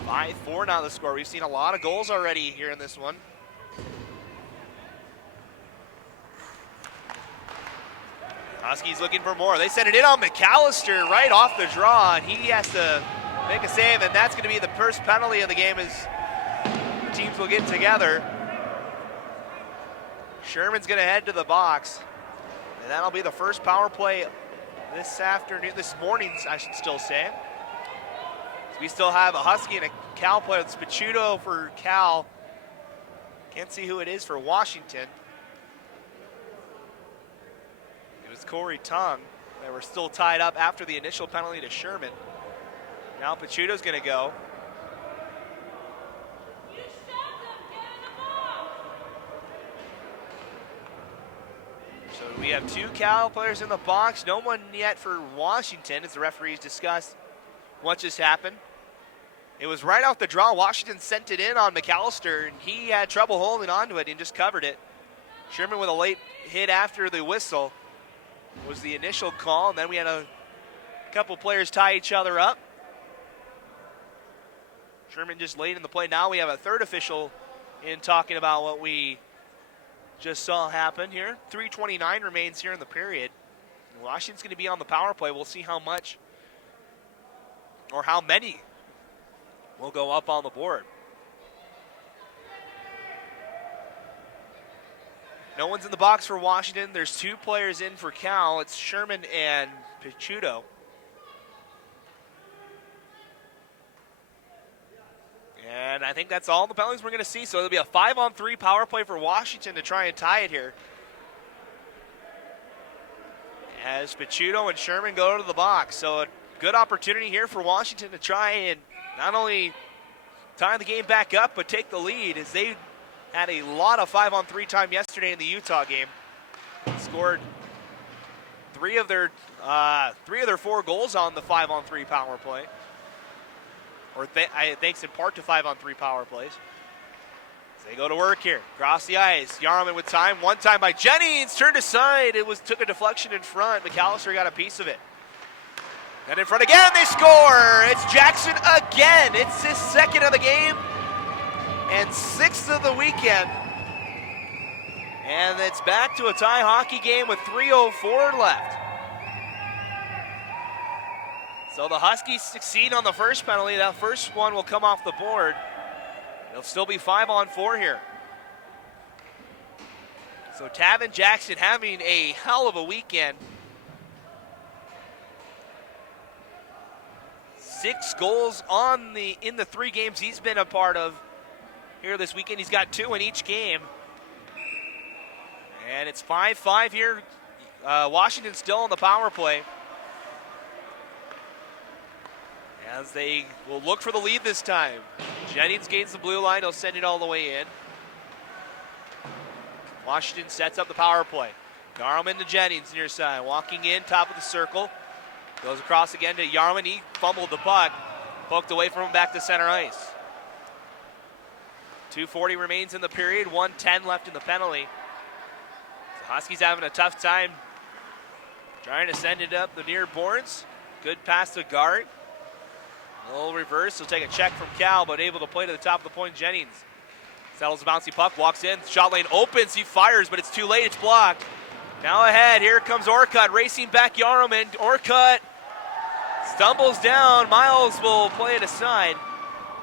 5-4 now the score. We've seen a lot of goals already here in this one. Huskies looking for more. They send it in on McAllister right off the draw, and he has to make a save, and that's going to be the first penalty of the game as the teams will get together. Sherman's going to head to the box. And that'll be the first power play this morning, I should still say. So we still have a Husky and a Cal player. It's Picciuto for Cal. Can't see who it is for Washington. It was Corey Tung. They were still tied up after the initial penalty to Sherman. Now Picciuto's going to go. So we have two Cal players in the box. No one yet for Washington as the referees discuss what just happened. It was right off the draw. Washington sent it in on McAllister, and he had trouble holding onto it and just covered it. Sherman with a late hit after the whistle was the initial call, and then we had a couple players tie each other up. Sherman just late in the play. Now we have a third official in talking about what we just saw happen here. 3:29 remains here in the period. Washington's going to be on the power play. We'll see how much or how many will go up on the board. No one's in the box for Washington. There's two players in for Cal. It's Sherman and Picciuto. And I think that's all the penalties we're going to see. So it'll be a 5-on-3 power play for Washington to try and tie it here. As Picciuto and Sherman go to the box. So a good opportunity here for Washington to try and not only tie the game back up, but take the lead as they had a lot of 5-on-3 time yesterday in the Utah game. Scored three of their 4 goals on the 5-on-3 power play. Thanks in part to 5-on-3 power plays. So they go to work here. Across the ice. Yarman with time. One time by Jennings. Turned aside. Took a deflection in front. McAllister got a piece of it. And in front again. They score. It's Jackson again. It's his second of the game. and 6th of the weekend. And it's back to a tie hockey game with 3:04 left. So the Huskies succeed on the first penalty. That first one will come off the board. It'll still be 5-on-4 here. So Tavin Jackson having a hell of a weekend. 6 goals in the 3 games he's been a part of here this weekend. He's got 2 in each game. And it's 5-5 here. Washington still on the power play. As they will look for the lead this time. Jennings gains the blue line. He'll send it all the way in. Washington sets up the power play. Yarman to Jennings near side. Walking in, top of the circle. Goes across again to Yarman. He fumbled the puck. Poked away from him back to center ice. 2:40 remains in the period. 1:10 left in the penalty. The Huskies having a tough time trying to send it up the near boards. Good pass to Gart. A little reverse. He'll take a check from Cal, but able to play to the top of the point. Jennings settles the bouncy puck, walks in. Shot lane opens. He fires, but it's too late. It's blocked. Now ahead. Here comes Orcutt racing back Yarman. Orcutt stumbles down. Miles will play it aside.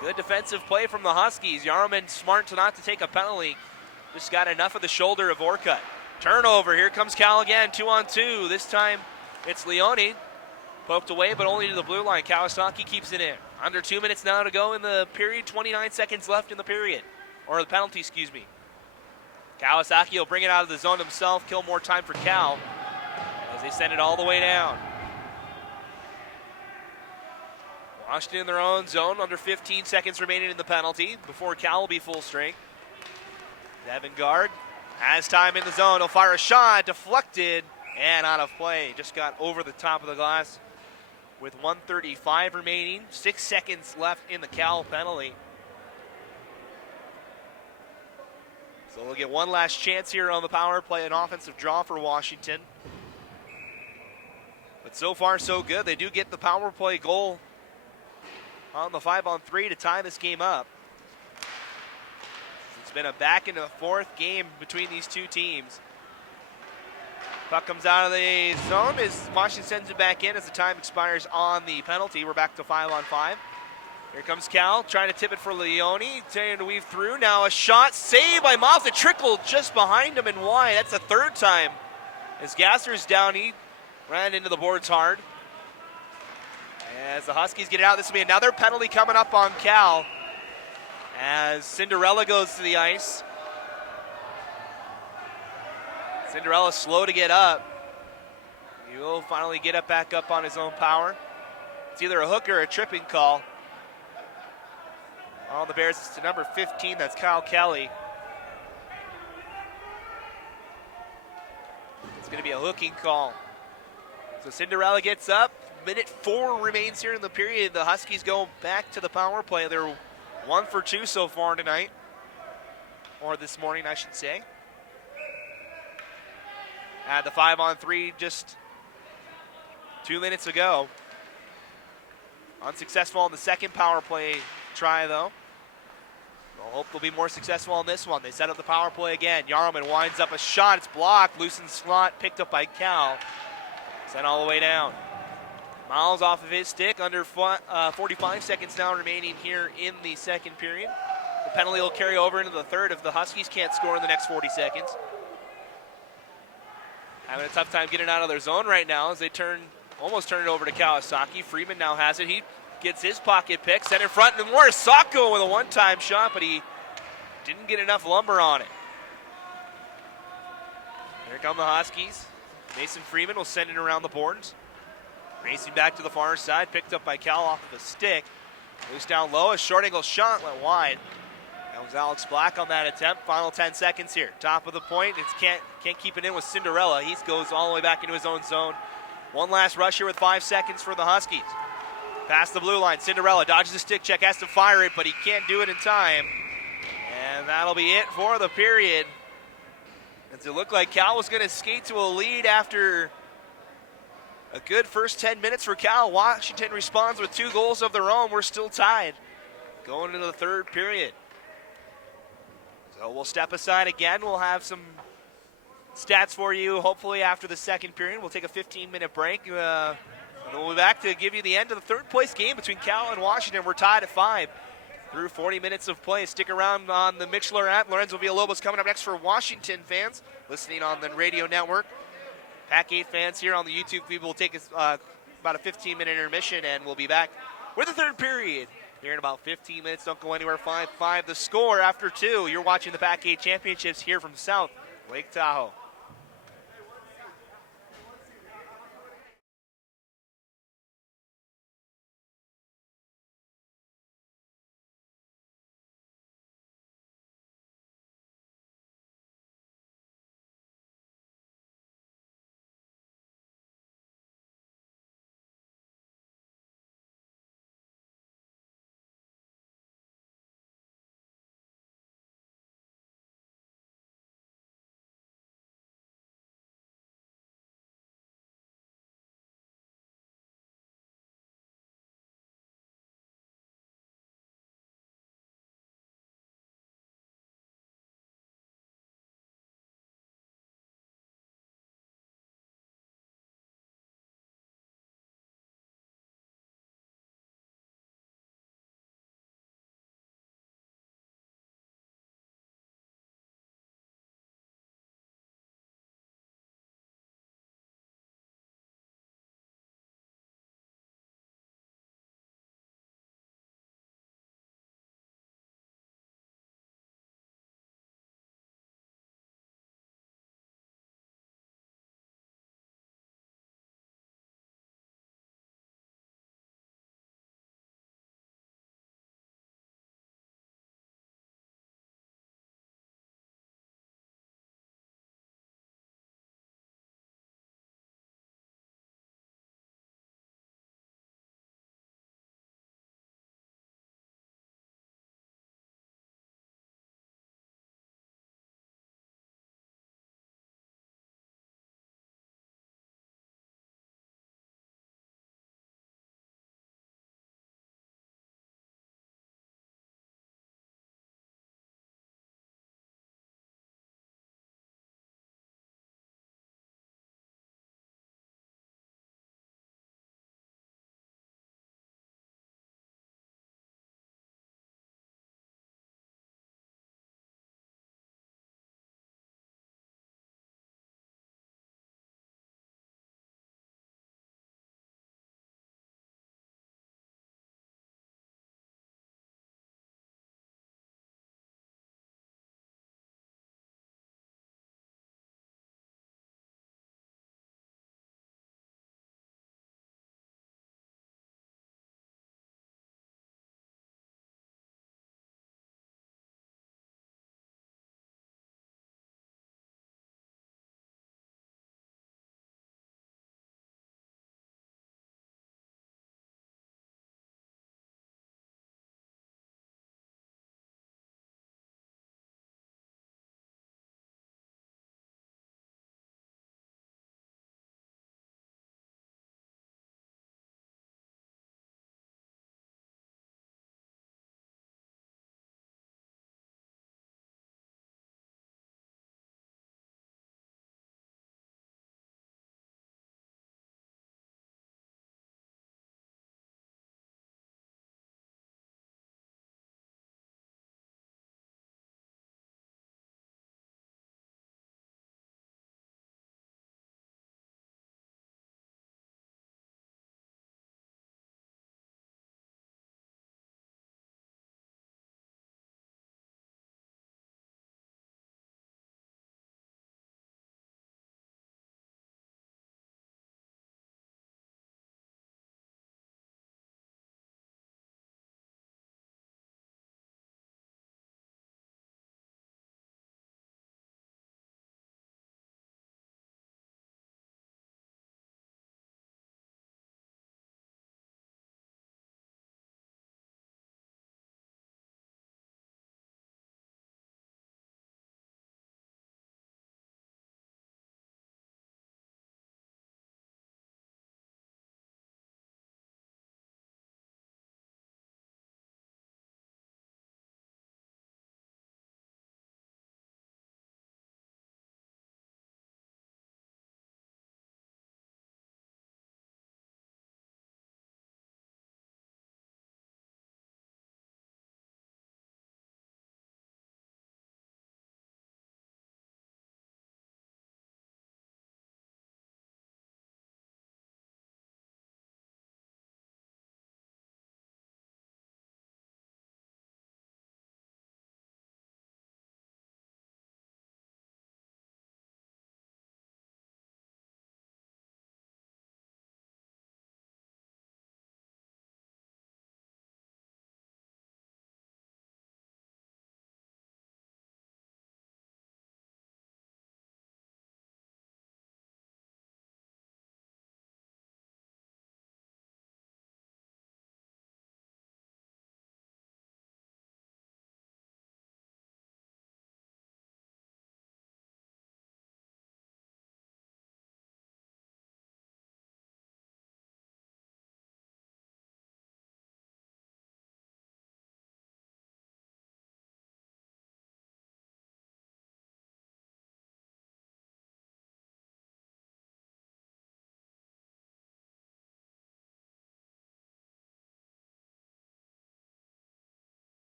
Good defensive play from the Huskies. Yarman smart to not to take a penalty. Just got enough of the shoulder of Orcutt. Turnover. Here comes Cal again. 2-on-2. This time it's Leone. Poked away, but only to the blue line. Kawasaki keeps it in. Under 2 minutes now to go in the period. 29 seconds left in the period. Or the penalty, excuse me. Kawasaki will bring it out of the zone himself. Kill more time for Cal as they send it all the way down. Washington in their own zone. Under 15 seconds remaining in the penalty before Cal will be full strength. Devin Gard has time in the zone. He'll fire a shot. Deflected and out of play. Just got over the top of the glass with 1:35 remaining. 6 seconds left in the Cal penalty. So we'll get one last chance here on the power play, an offensive draw for Washington. But so far so good. They do get the power play goal on the 5-on-3 to tie this game up. It's been a back and forth game between these two teams. Puck comes out of the zone as Washington sends it back in as the time expires on the penalty. We're back to 5-on-5. Here comes Cal, trying to tip it for Leone, trying to weave through. Now a shot, saved by Miles. It trickled just behind him and wide. That's the 3rd time. As Gasser's down, he ran into the boards hard. As the Huskies get it out, this will be another penalty coming up on Cal. As Cinderella goes to the ice. Cinderella's slow to get up. He will finally get up back up on his own power. It's either a hook or a tripping call. On the Bears, it's to number 15, that's Kyle Kelly. It's going to be a hooking call. So Cinderella gets up. Minute 4 remains here in the period. The Huskies go back to the power play. They're 1 for 2 so far tonight. Or this morning, I should say. At the 5-on-3 just 2 minutes ago. Unsuccessful on the second power play try, though. We'll hope they'll be more successful on this one. They set up the power play again. Yarman winds up a shot. It's blocked. Loosened slot. Picked up by Cal. Sent all the way down. Miles off of his stick. Under 45 seconds now remaining here in the second period. The penalty will carry over into the third if the Huskies can't score in the next 40 seconds. Having a tough time getting out of their zone right now as they almost turn it over to Kawasaki. Freeman now has it. He gets his pocket pick, sent in front, and Morisako with a one-time shot, but he didn't get enough lumber on it. Here come the Huskies. Mason Freeman will send it around the boards. Racing back to the far side, picked up by Cal off of a stick. Loose down low, a short angle shot went wide. That was Alex Black on that attempt. Final 10 seconds here. Top of the point, can't keep it in with Cinderella. He goes all the way back into his own zone. One last rush here with 5 seconds for the Huskies. Past the blue line, Cinderella dodges the stick check, has to fire it, but he can't do it in time. And that'll be it for the period. As it looked like Cal was going to skate to a lead after a good first 10 minutes for Cal. Washington responds with 2 goals of their own. We're still tied going into the third period. So we'll step aside again. We'll have some stats for you, hopefully, after the second period. We'll take a 15-minute break. And we'll be back to give you the end of the third-place game between Cal and Washington. We're tied at 5 through 40 minutes of play. Stick around on the Mixler app. Lorenzo Villalobos coming up next for Washington fans listening on the radio network. PAC-8 fans here on the YouTube feed. We'll take about a 15-minute intermission, and we'll be back with the third period here in about 15 minutes. Don't go anywhere. 5-5 the score after 2. You're watching the PAC-8 Championships here from South Lake Tahoe.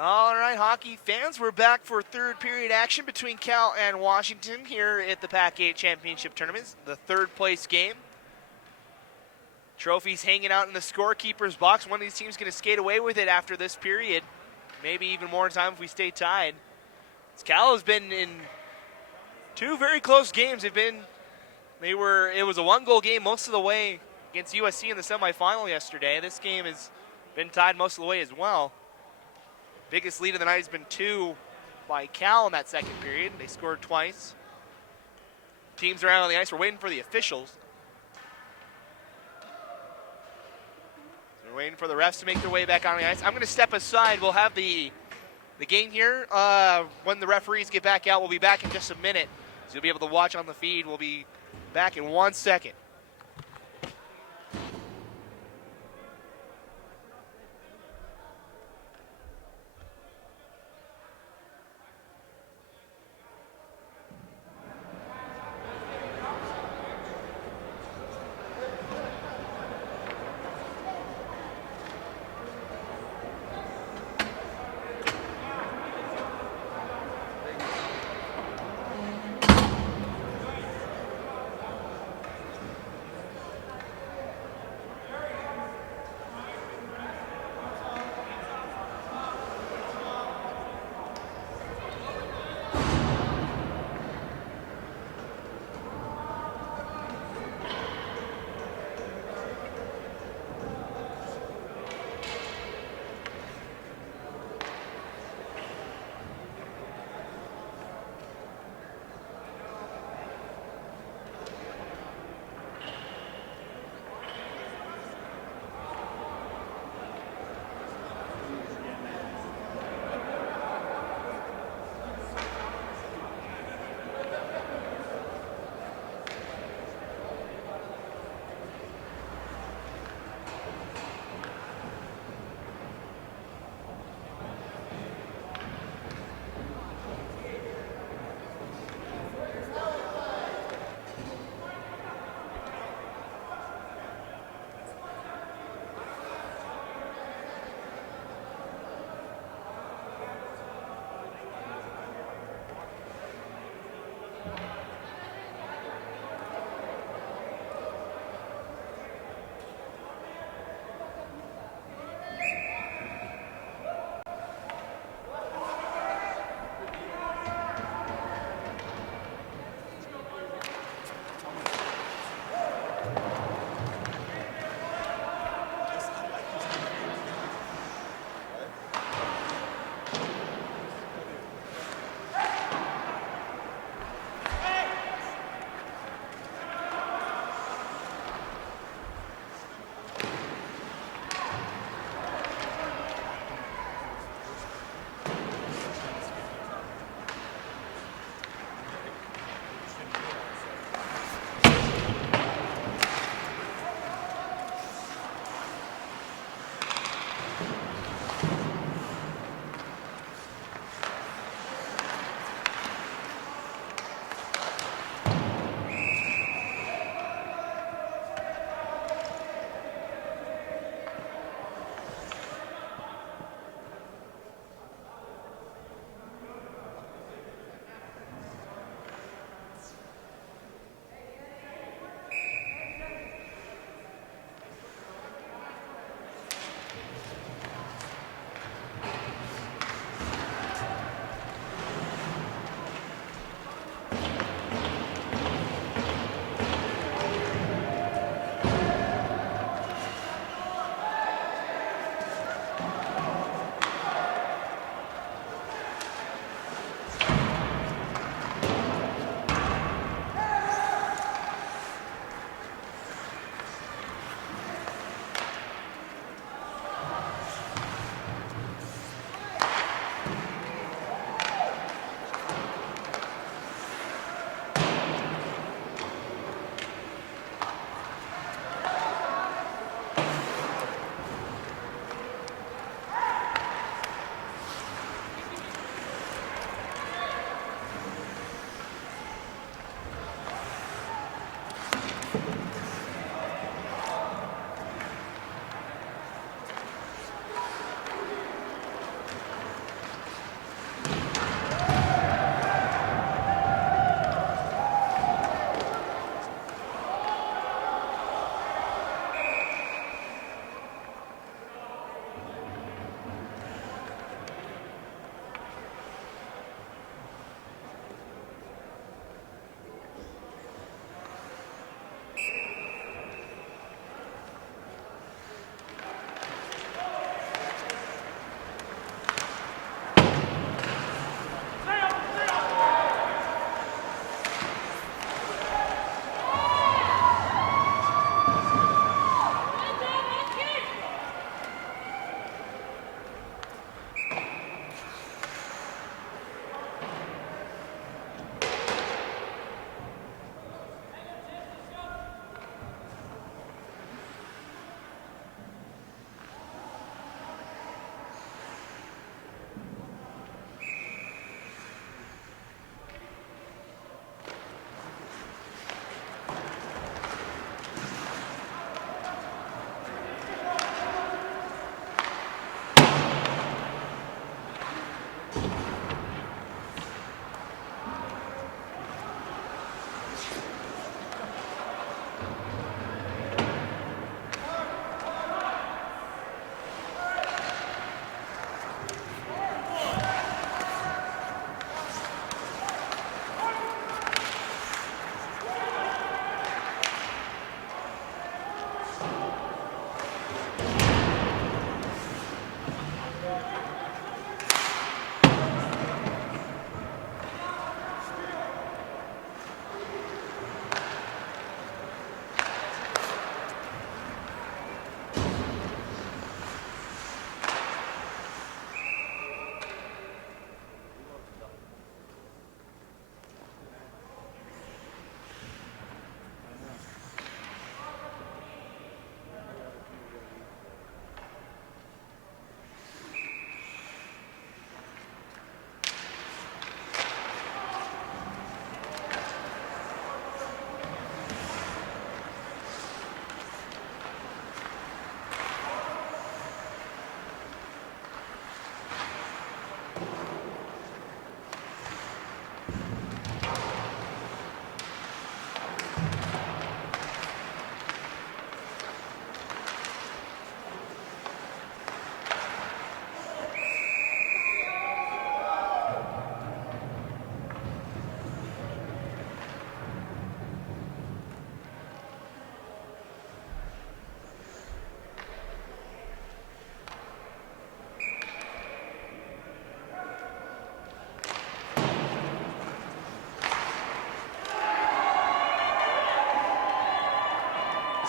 All right, hockey fans, we're back for third period action between Cal and Washington here at the PAC-8 Championship Tournament, the third place game. Trophies hanging out in the scorekeeper's box. One of these teams going to skate away with it after this period. Maybe even more time if we stay tied. Cal has been in two very close games. It was a one-goal game most of the way against USC in the semifinal yesterday. This game has been tied most of the way as well. Biggest lead of the night has been 2 by Cal in that second period. They scored twice. Teams are out on the ice. We're waiting for the officials. We're waiting for the refs to make their way back on the ice. I'm going to step aside. We'll have the game here. When the referees get back out, we'll be back in just a minute. So you'll be able to watch on the feed. We'll be back in 1 second.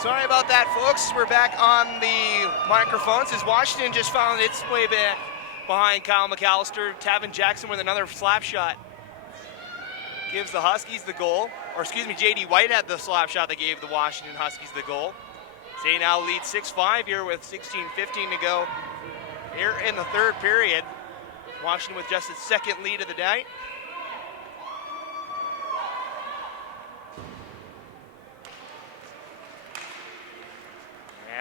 Sorry about that, folks. We're back on the microphones as Washington just found its way back behind Kyle McAllister. Tavin Jackson with another slap shot gives the Huskies the goal. Or excuse me, J.D. White had the slap shot that gave the Washington Huskies the goal. They now lead 6-5 here with 16:15 to go here in the third period. Washington with just its second lead of the night.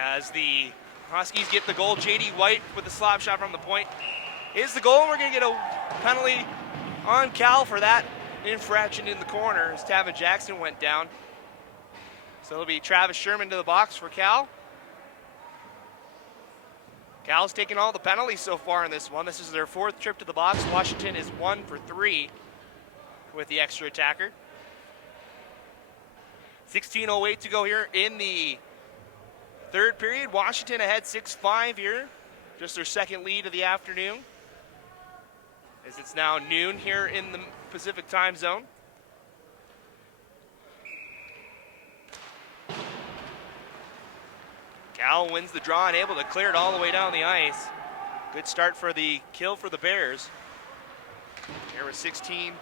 As the Huskies get the goal, J.D. White with the slap shot from the point is the goal. We're going to get a penalty on Cal for that infraction in the corner as Tavin Jackson went down. So it'll be Travis Sherman to the box for Cal. Cal's taken all the penalties so far in this one. This is their fourth trip to the box. Washington is 1 for 3 with the extra attacker. 16:08 to go here in the third period. Washington ahead 6-5 here. Just their second lead of the afternoon, as it's now noon here in the Pacific time zone. Cal wins the draw and able to clear it all the way down the ice. Good start for the kill for the Bears. Here with 16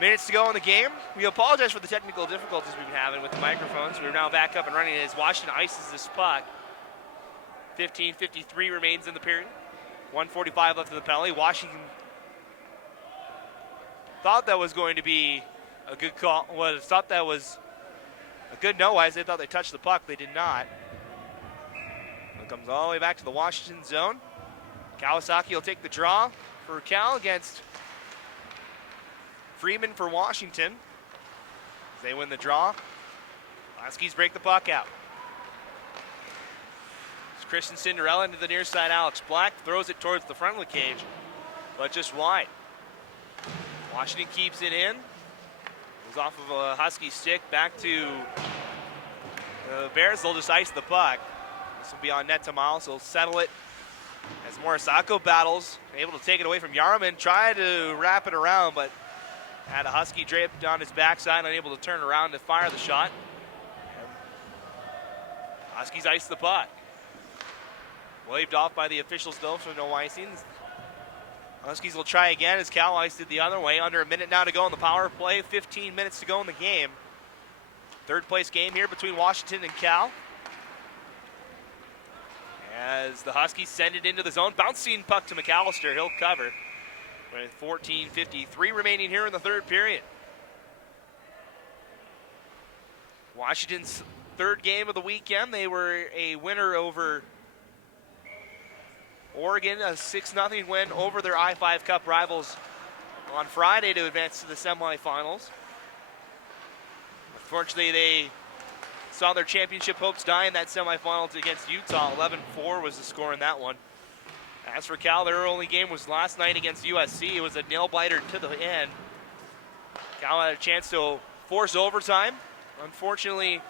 minutes to go in the game. We apologize for the technical difficulties we've been having with the microphones. We're now back up and running as Washington ices this puck. 15:53 remains in the period. 1:45 left of the penalty. Washington thought that was going to be a good call. Well, thought that was a good no, as they thought they touched the puck. They did not. It comes all the way back to the Washington zone. Kawasaki will take the draw for Cal against Freeman for Washington. They win the draw. Huskies break the puck out. It's Christian Cinderella into the near side. Alex Black throws it towards the front of the cage, but just wide. Washington keeps it in. Goes off of a Husky stick back to the Bears. They'll just ice the puck. This will be on net to Miles. He'll settle it as Morisako battles, able to take it away from Yarman. Tried to wrap it around, but had a Husky draped on his backside, unable to turn around to fire the shot. Huskies ice the puck. Waved off by the officials though for no icing. Huskies will try again as Cal iced it the other way. Under a minute now to go in the power play. 15 minutes to go in the game. Third place game here between Washington and Cal. As the Huskies send it into the zone. Bouncing puck to McAllister. He'll cover. With 14:53 remaining here in the third period. Washington's third game of the weekend. They were a winner over Oregon, a 6-0 win over their I-5 Cup rivals on Friday to advance to the semifinals. Unfortunately, they saw their championship hopes die in that semifinal against Utah. 11-4 was the score in that one. As for Cal, their only game was last night against USC. It was a nail-biter to the end. Cal had a chance to force overtime. Unfortunately,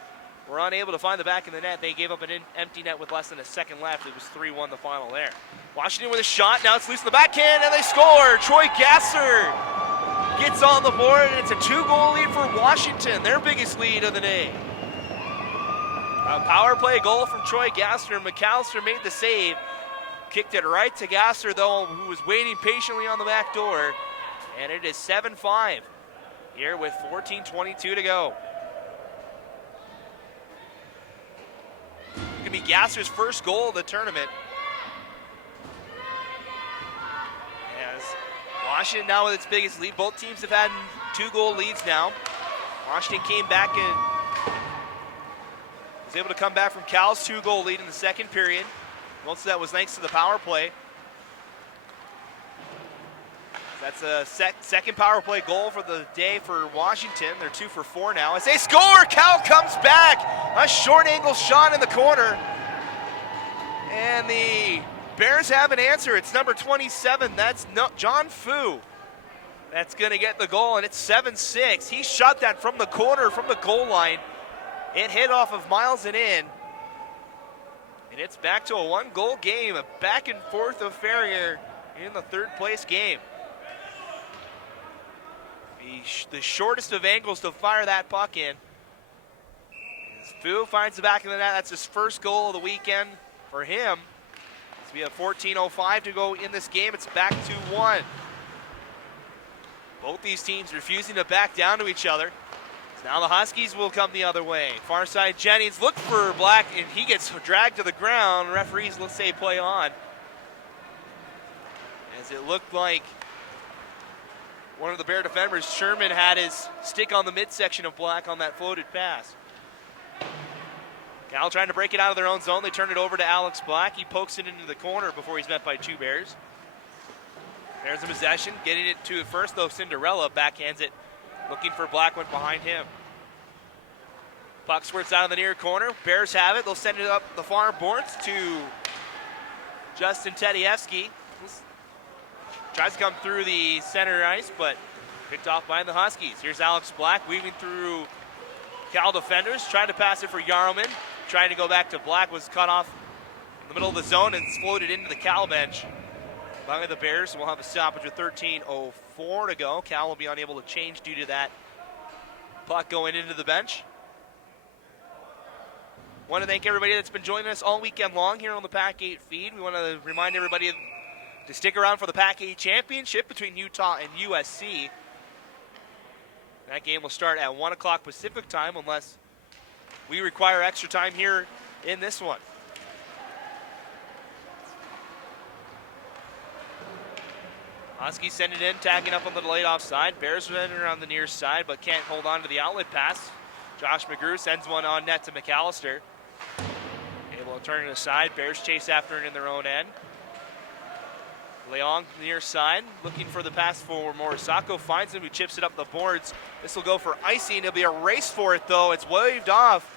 were unable to find the back of the net. They gave up an empty net with less than a second left. It was 3-1 the final there. Washington with a shot. Now it's loose in the backhand, and they score. Troy Gasser gets on the board, and it's a 2-goal lead for Washington, their biggest lead of the day. A power play goal from Troy Gasser. McAllister made the save. Kicked it right to Gasser, though, who was waiting patiently on the back door. And it is 7-5 here with 14:22 to go. It's going to be Gasser's first goal of the tournament. As Washington now with its biggest lead. Both teams have had 2-goal leads now. Washington came back and was able to come back from Cal's 2-goal lead in the second period. Most of that was thanks to the power play. That's a second power play goal for the day for Washington. They're 2 for 4 now. As they score, Cal comes back. A short angle shot in the corner. And the Bears have an answer. It's number 27. That's John Fu. That's going to get the goal, and it's 7-6. He shot that from the corner, from the goal line. It hit off of Miles and in. And it's back to a 1-goal game, a back and forth affair here in the third place game. The shortest of angles to fire that puck in is Fu finds the back of the net. That's his first goal of the weekend for him. So we have 14:05 to go in this game. It's back to 1. Both these teams refusing to back down to each other. So now the Huskies will come the other way. Far side Jennings look for Black, and he gets dragged to the ground. Referees, let's say, play on. As it looked like one of the Bear defenders, Sherman, had his stick on the midsection of Black on that floated pass. Cal trying to break it out of their own zone. They turn it over to Alex Black. He pokes it into the corner before he's met by 2 Bears. Bears in possession, getting it to first, though. Cinderella backhands it, looking for Black, went behind him. Puck squirts out of the near corner. Bears have it. They'll send it up the far boards to Justin Teddyevsky. Tries to come through the center ice, but picked off by the Huskies. Here's Alex Black weaving through Cal defenders, trying to pass it for Yarlman. Trying to go back to Black, was cut off in the middle of the zone and floated into the Cal bench by the Bears. We'll have a stoppage with 13:04 to go. Cal will be unable to change due to that puck going into the bench. Want to thank everybody that's been joining us all weekend long here on the PAC-8 feed. We want to remind everybody to stick around for the PAC-8 championship between Utah and USC. That game will start at 1 o'clock Pacific time unless we require extra time here in this one. Huskies send it in, tagging up on the delayed offside. Bears are on the near side, but can't hold on to the outlet pass. Josh McGrew sends one on net to McAllister. Able to turn it aside. Bears chase after it in their own end. Leong near side, looking for the pass for Morisako. Finds him, who chips it up the boards. This will go for icing. It'll be a race for it, though. It's waved off.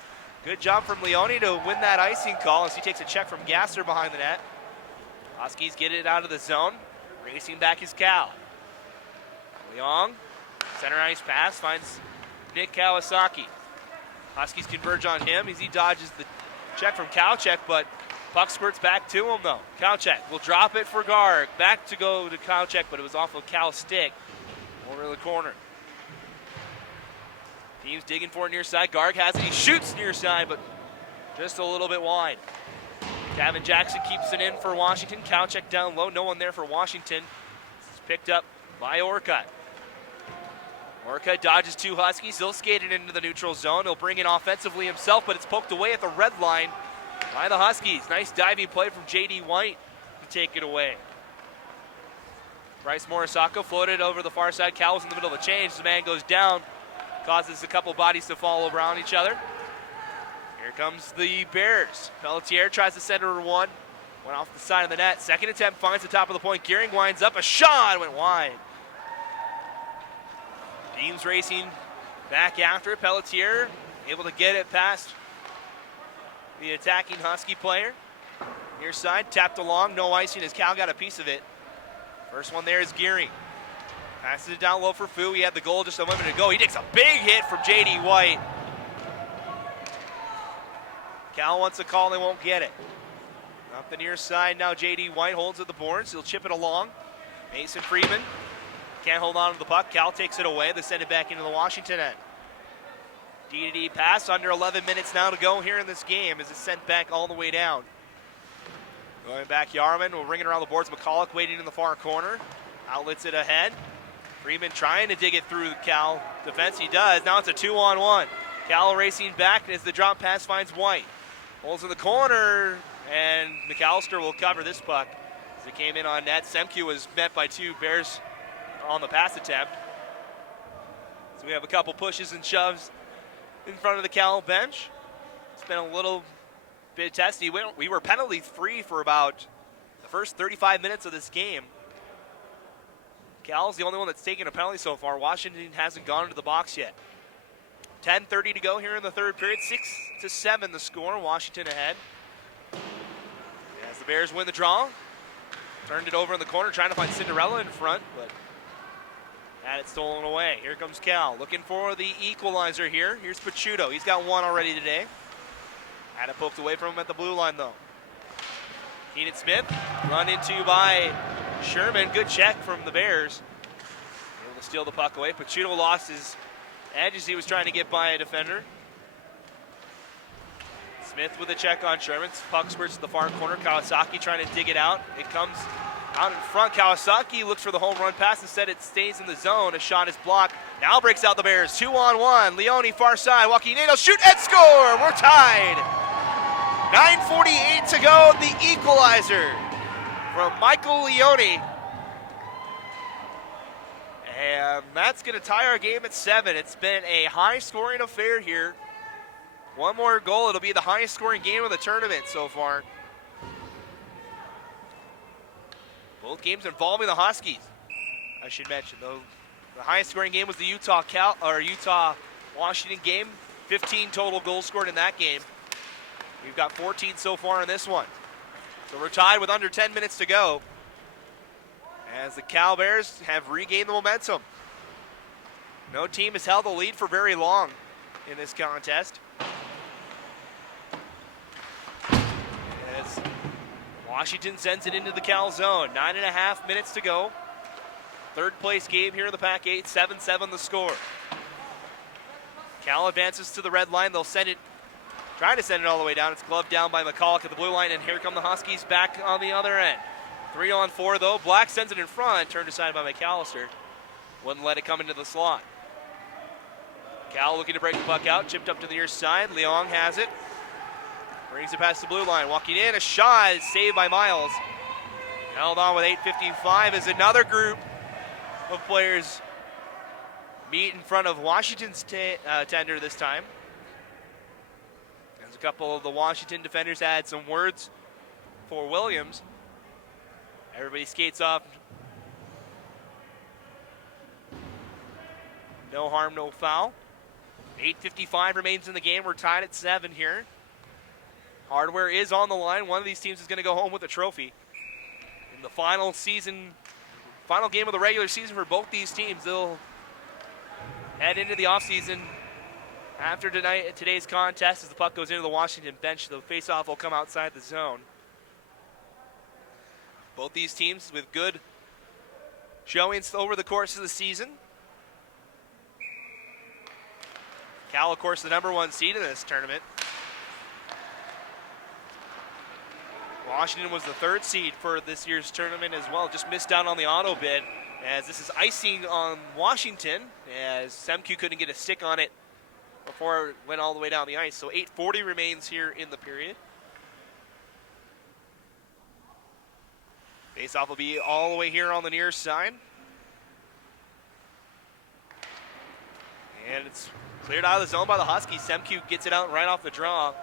Good job from Leone to win that icing call as he takes a check from Gasser behind the net. Huskies get it out of the zone. Racing back is Cal. Leong, center ice pass, finds Nick Kawasaki. Huskies converge on him as he dodges the check from Kowchek, but puck squirts back to him, though. Kowchek will drop it for Garg. Back to go to Kowchek, but it was off of Cal's stick over the corner. Team's digging for it near side. Garg has it. He shoots near side, but just a little bit wide. Gavin Jackson keeps it in for Washington. Kowchek down low. No one there for Washington. It's picked up by Orcutt. Orcutt dodges 2 Huskies. He'll skate it into the neutral zone. He'll bring it offensively himself, but it's poked away at the red line by the Huskies. Nice diving play from J.D. White to take it away. Bryce Morisako floated over the far side. Cal was in the middle of a change. The man goes down, causes a couple bodies to fall around each other. Here comes the Bears. Pelletier tries to center one. Went off the side of the net. Second attempt finds the top of the point. Gearing winds up. A shot went wide. Deems racing back after it. Pelletier able to get it past the attacking Husky player. Near side, tapped along, no icing as Cal got a piece of it. First one there is Gearing. Passes it down low for Fu. He had the goal just a moment ago. He takes a big hit from J.D. White. Cal wants a call, they won't get it. Up the near side now, J.D. White holds at the boards. He'll chip it along. Mason Freeman can't hold on to the puck. Cal takes it away. They send it back into the Washington end. D-to-D pass, under 11 minutes now to go here in this game as it's sent back all the way down. Going back, Yarman will ring it around the boards. McCulloch waiting in the far corner. Outlets it ahead. Freeman trying to dig it through the Cal defense. He does. Now it's a 2-on-1. Cal racing back as the drop pass finds White. Holds in the corner, and McAllister will cover this puck as it came in on net. Semke was met by 2 Bears on the pass attempt. So we have a couple pushes and shoves in front of the Cal bench. It's been a little bit testy. We were penalty free for about the first 35 minutes of this game. Cal's the only one that's taken a penalty so far. Washington hasn't gone into the box yet. 10:30 to go here in the third period. 6-7 the score. Washington ahead. As the Bears win the draw. Turned it over in the corner, trying to find Cinderella in front, but had it stolen away. Here comes Cal, looking for the equalizer here. Here's Pachuto. He's got one already today. Had it poked away from him at the blue line, though. Keenan Smith, run into by Sherman. Good check from the Bears. Able to steal the puck away. Pachuto lost his edge as he was trying to get by a defender. Smith with a check on Sherman. Puck spurts to the far corner. Kawasaki trying to dig it out. It comes out in front. Kawasaki looks for the home run pass. Instead, it stays in the zone. A shot is blocked. Now breaks out the Bears. 2-on-1. Leone far side. Joaquin Nato shoot and score. We're tied. 9:48 to go. The equalizer from Michael Leone. And that's going to tie our game at 7. It's been a high-scoring affair here. One more goal, it'll be the highest-scoring game of the tournament so far. Both games involving the Huskies, I should mention. Though the highest-scoring game was the Utah-Washington game. 15 total goals scored in that game. We've got 14 so far in this one. So we're tied with under 10 minutes to go, as the Cal Bears have regained the momentum. No team has held the lead for very long in this contest. As Washington sends it into the Cal zone. 9.5 minutes to go. Third place game here in the PAC-8, 7-7 the score. Cal advances to the red line. They'll send it, trying to send it all the way down. It's gloved down by McCulloch at the blue line, and here come the Huskies back on the other end. 3-on-4 though. Black sends it in front, turned aside by McAllister. Wouldn't let it come into the slot. Cal looking to break the puck out, chipped up to the near side. Leong has it. Brings it past the blue line. Walking in, a shot, saved by Miles. Held on with 8:55 as another group of players meet in front of Washington's tender this time. As a couple of the Washington defenders had some words for Williams. Everybody skates off. No harm, no foul. 8:55 remains in the game. We're tied at 7 here. Hardware is on the line. One of these teams is going to go home with a trophy. In the final game of the regular season for both these teams, they'll head into the offseason after today's contest. As the puck goes into the Washington bench, the faceoff will come outside the zone. Both these teams with good showings over the course of the season. Cal, of course, the #1 seed in this tournament. Washington was the 3rd seed for this year's tournament as well. Just missed out on the auto bid, as this is icing on Washington, as Semku couldn't get a stick on it before it went all the way down the ice. So 8:40 remains here in the period. Faceoff will be all the way here on the near side. And it's cleared out of the zone by the Huskies. Semku gets it out right off the draw.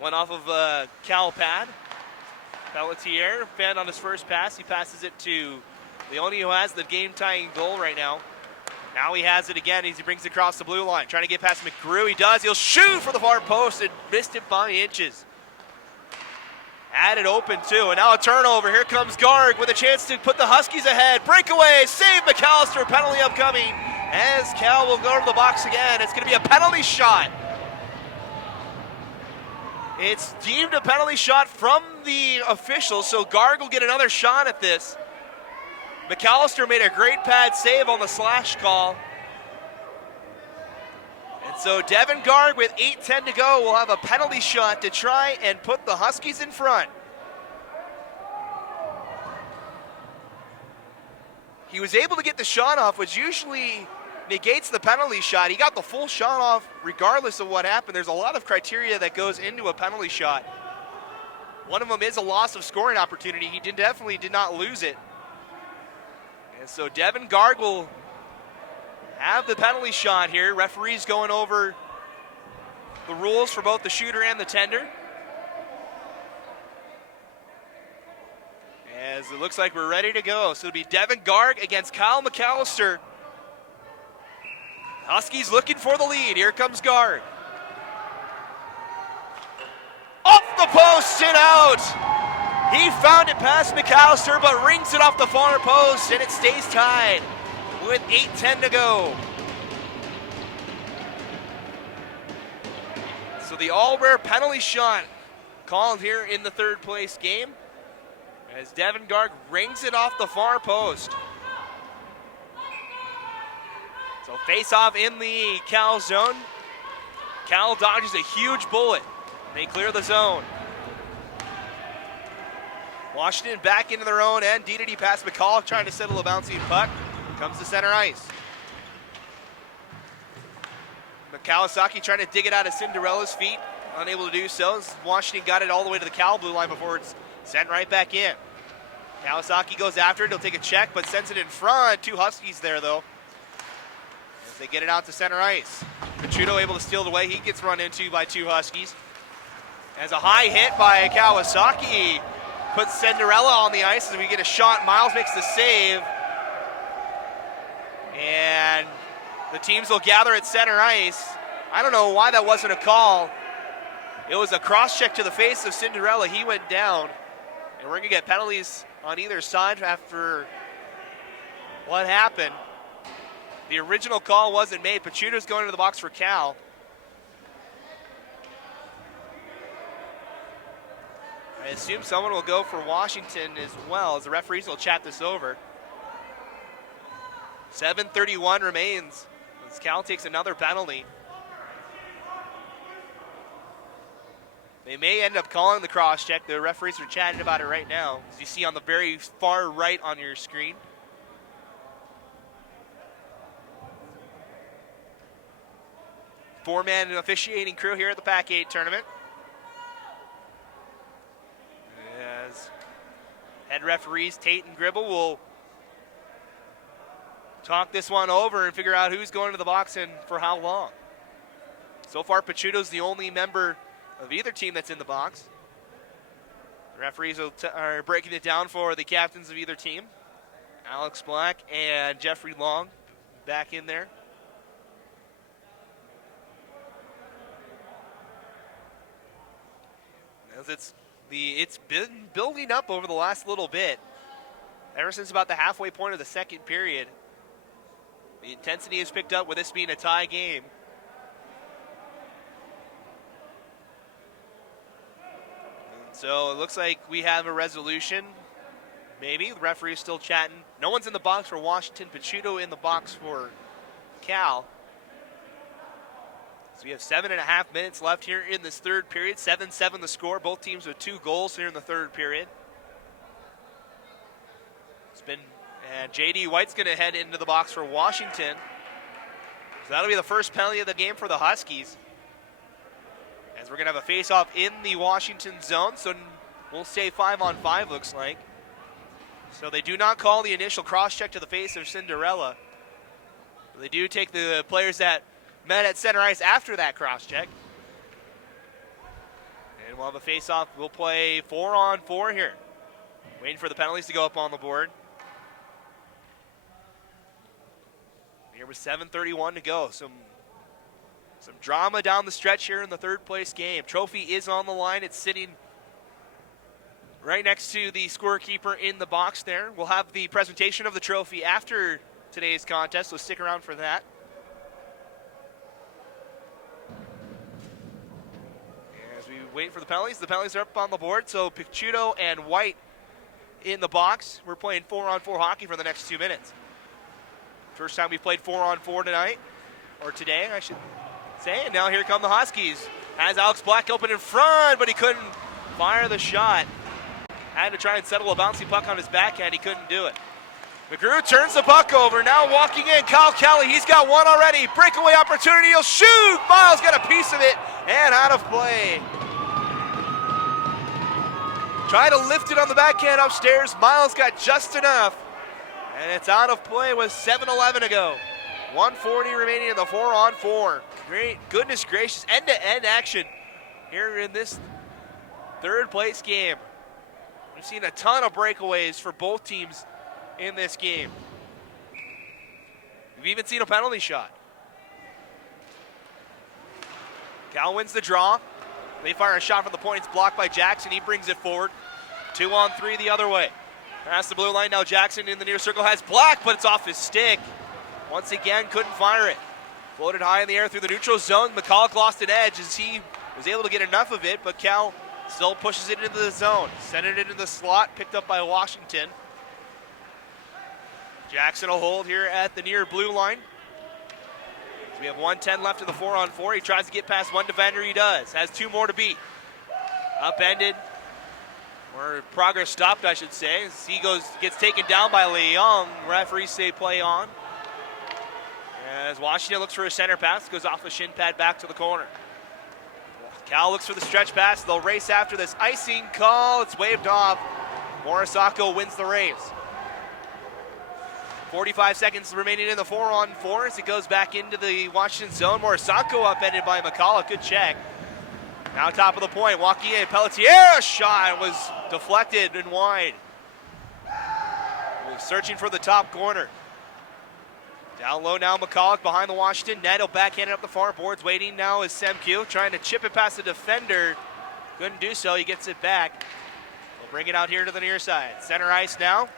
One off of Cal pad. Pelletier fanned on his first pass. He passes it to Leone, who has the game-tying goal right now. Now he has it again as he brings it across the blue line. Trying to get past McGrew. He does. He'll shoot for the far post and missed it by inches. Had it open too, and now a turnover. Here comes Garg with a chance to put the Huskies ahead. Breakaway, save McAllister, penalty upcoming. As Cal will go to the box again. It's going to be a penalty shot. It's deemed a penalty shot from the officials, so Garg will get another shot at this. McAllister made a great pad save on the slash call. And so Devin Garg with 8:10 to go will have a penalty shot to try and put the Huskies in front. He was able to get the shot off, which usually negates the penalty shot. He got the full shot off regardless of what happened. There's a lot of criteria that goes into a penalty shot. One of them is a loss of scoring opportunity. He definitely did not lose it. And so Devin Garg will have the penalty shot here. Referees going over the rules for both the shooter and the tender. As it looks like we're ready to go. So it'll be Devin Garg against Kyle McAllister. Huskies looking for the lead. Here comes Garg. Off the post and out. He found it past McAllister, but rings it off the far post, and it stays tied with 8:10 to go. So the all-rare penalty shot called here in the third place game, as Devin Garg rings it off the far post. So face off in the Cal zone. Cal dodges a huge bullet They clear the zone. Washington back into their own end. D-to-D pass McCall trying to settle a bouncing puck. Comes to center ice. Kawasaki trying to dig it out of Cinderella's feet. Unable to do so. Washington got it all the way to the Cal blue line before it's sent right back in. Kawasaki goes after it. He'll take a check, but sends it in front. Two Huskies there, though, as they get it out to center ice. Pachuto able to steal it away. He gets run into by two Huskies. As a high hit by Kawasaki puts Cinderella on the ice as we get a shot. Miles makes the save. And the teams will gather at center ice. I don't know why that wasn't a call. It was a cross-check to the face of Cinderella. He went down. And we're going to get penalties on either side after what happened. The original call wasn't made. Pachuto's going to the box for Cal. I assume someone will go for Washington as well, as the referees will chat this over. 7:31 remains as Cal takes another penalty. They may end up calling the cross-check. The referees are chatting about it right now, as you see on the very far right on your screen. Four-man officiating crew here at the PAC-8 tournament. As head referees Tate and Gribble will talk this one over and figure out who's going to the box and for how long. So far, Pachuto's the only member of either team that's in the box. The referees are breaking it down for the captains of either team. Alex Black and Jeffrey Long back in there. As it's been building up over the last little bit. Ever since about the halfway point of the second period, the intensity has picked up with this being a tie game. So it looks like we have a resolution. Maybe. The referee is still chatting. No one's in the box for Washington. Pachuto in the box for Cal. So we have 7.5 minutes left here in this third period. 7-7 the score. Both teams with 2 goals here in the third period. And J.D. White's going to head into the box for Washington. So that'll be the first penalty of the game for the Huskies, as we're going to have a face-off in the Washington zone. So we'll stay 5-on-5, looks like. So they do not call the initial cross-check to the face of Cinderella. But they do take the players that met at center ice after that cross-check. And we'll have a face-off. We'll play 4-on-4 here. Waiting for the penalties to go up on the board. Here with 7:31 to go. Some drama down the stretch here in the third place game. Trophy is on the line. It's sitting right next to the scorekeeper in the box there. We'll have the presentation of the trophy after today's contest, so stick around for that. As we wait for the penalties are up on the board. So Pachuto and White in the box. We're playing 4-on-4 hockey for the next 2 minutes. First time we played 4-on-4 tonight, or today, I should say. And now here come the Huskies. Has Alex Black open in front, but he couldn't fire the shot. Had to try and settle a bouncy puck on his backhand. He couldn't do it. McGrew turns the puck over. Now walking in, Kyle Kelly. He's got one already. Breakaway opportunity. He'll shoot. Miles got a piece of it and out of play. Try to lift it on the backhand upstairs. Miles got just enough. And it's out of play with 7:11 to go. 1:40 remaining in the 4-on-4. Great, goodness gracious, end-to-end action here in this third place game. We've seen a ton of breakaways for both teams in this game. We've even seen a penalty shot. Cal wins the draw. They fire a shot from the point. It's blocked by Jackson. He brings it forward. 2-on-3 the other way. Past the blue line, now Jackson in the near circle has Black, but it's off his stick. Once again, couldn't fire it. Floated high in the air through the neutral zone. McCulloch lost an edge as he was able to get enough of it, but Cal still pushes it into the zone. Sent it into the slot, picked up by Washington. Jackson will hold here at the near blue line. So we have 1:10 left in the 4-on-4. He tries to get past one defender, he does. Has 2 more to beat. Upended, or progress stopped, I should say. As he gets taken down by Leung. Referees say play on. As Washington looks for a center pass, goes off the shin pad back to the corner. Cal looks for the stretch pass. They'll race after this icing call. It's waved off. Morisako wins the race. 45 seconds remaining in the 4-on-4 as it goes back into the Washington zone. Morisako upended by McCullough. Good check. Now top of the point, walking in. Pelletier shot was deflected and wide. Searching for the top corner. Down low now, McCullough behind the Washington net. He'll backhand it up the far boards. Waiting now is Semku, trying to chip it past the defender. Couldn't do so. He gets it back. We'll bring it out here to the near side. Center ice now.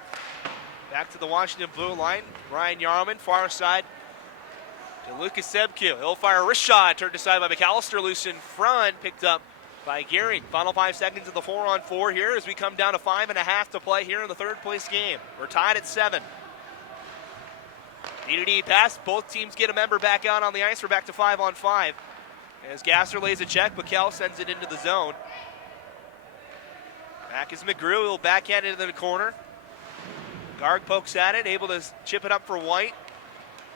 Back to the Washington blue line. Ryan Yarman, far side to Lucas Semku. He'll fire a wrist shot. Turned aside by McAllister. Loose in front. Picked up by Gearing. Final 5 seconds of the 4-on-4 here as we come down to 5.5 to play here in the third place game. We're tied at 7. D2D pass. Both teams get a member back out on the ice. We're back to 5-on-5. As Gasser lays a check, McKell sends it into the zone. Back is McGrew. He'll backhand it into the corner. Garg pokes at it, able to chip it up for White.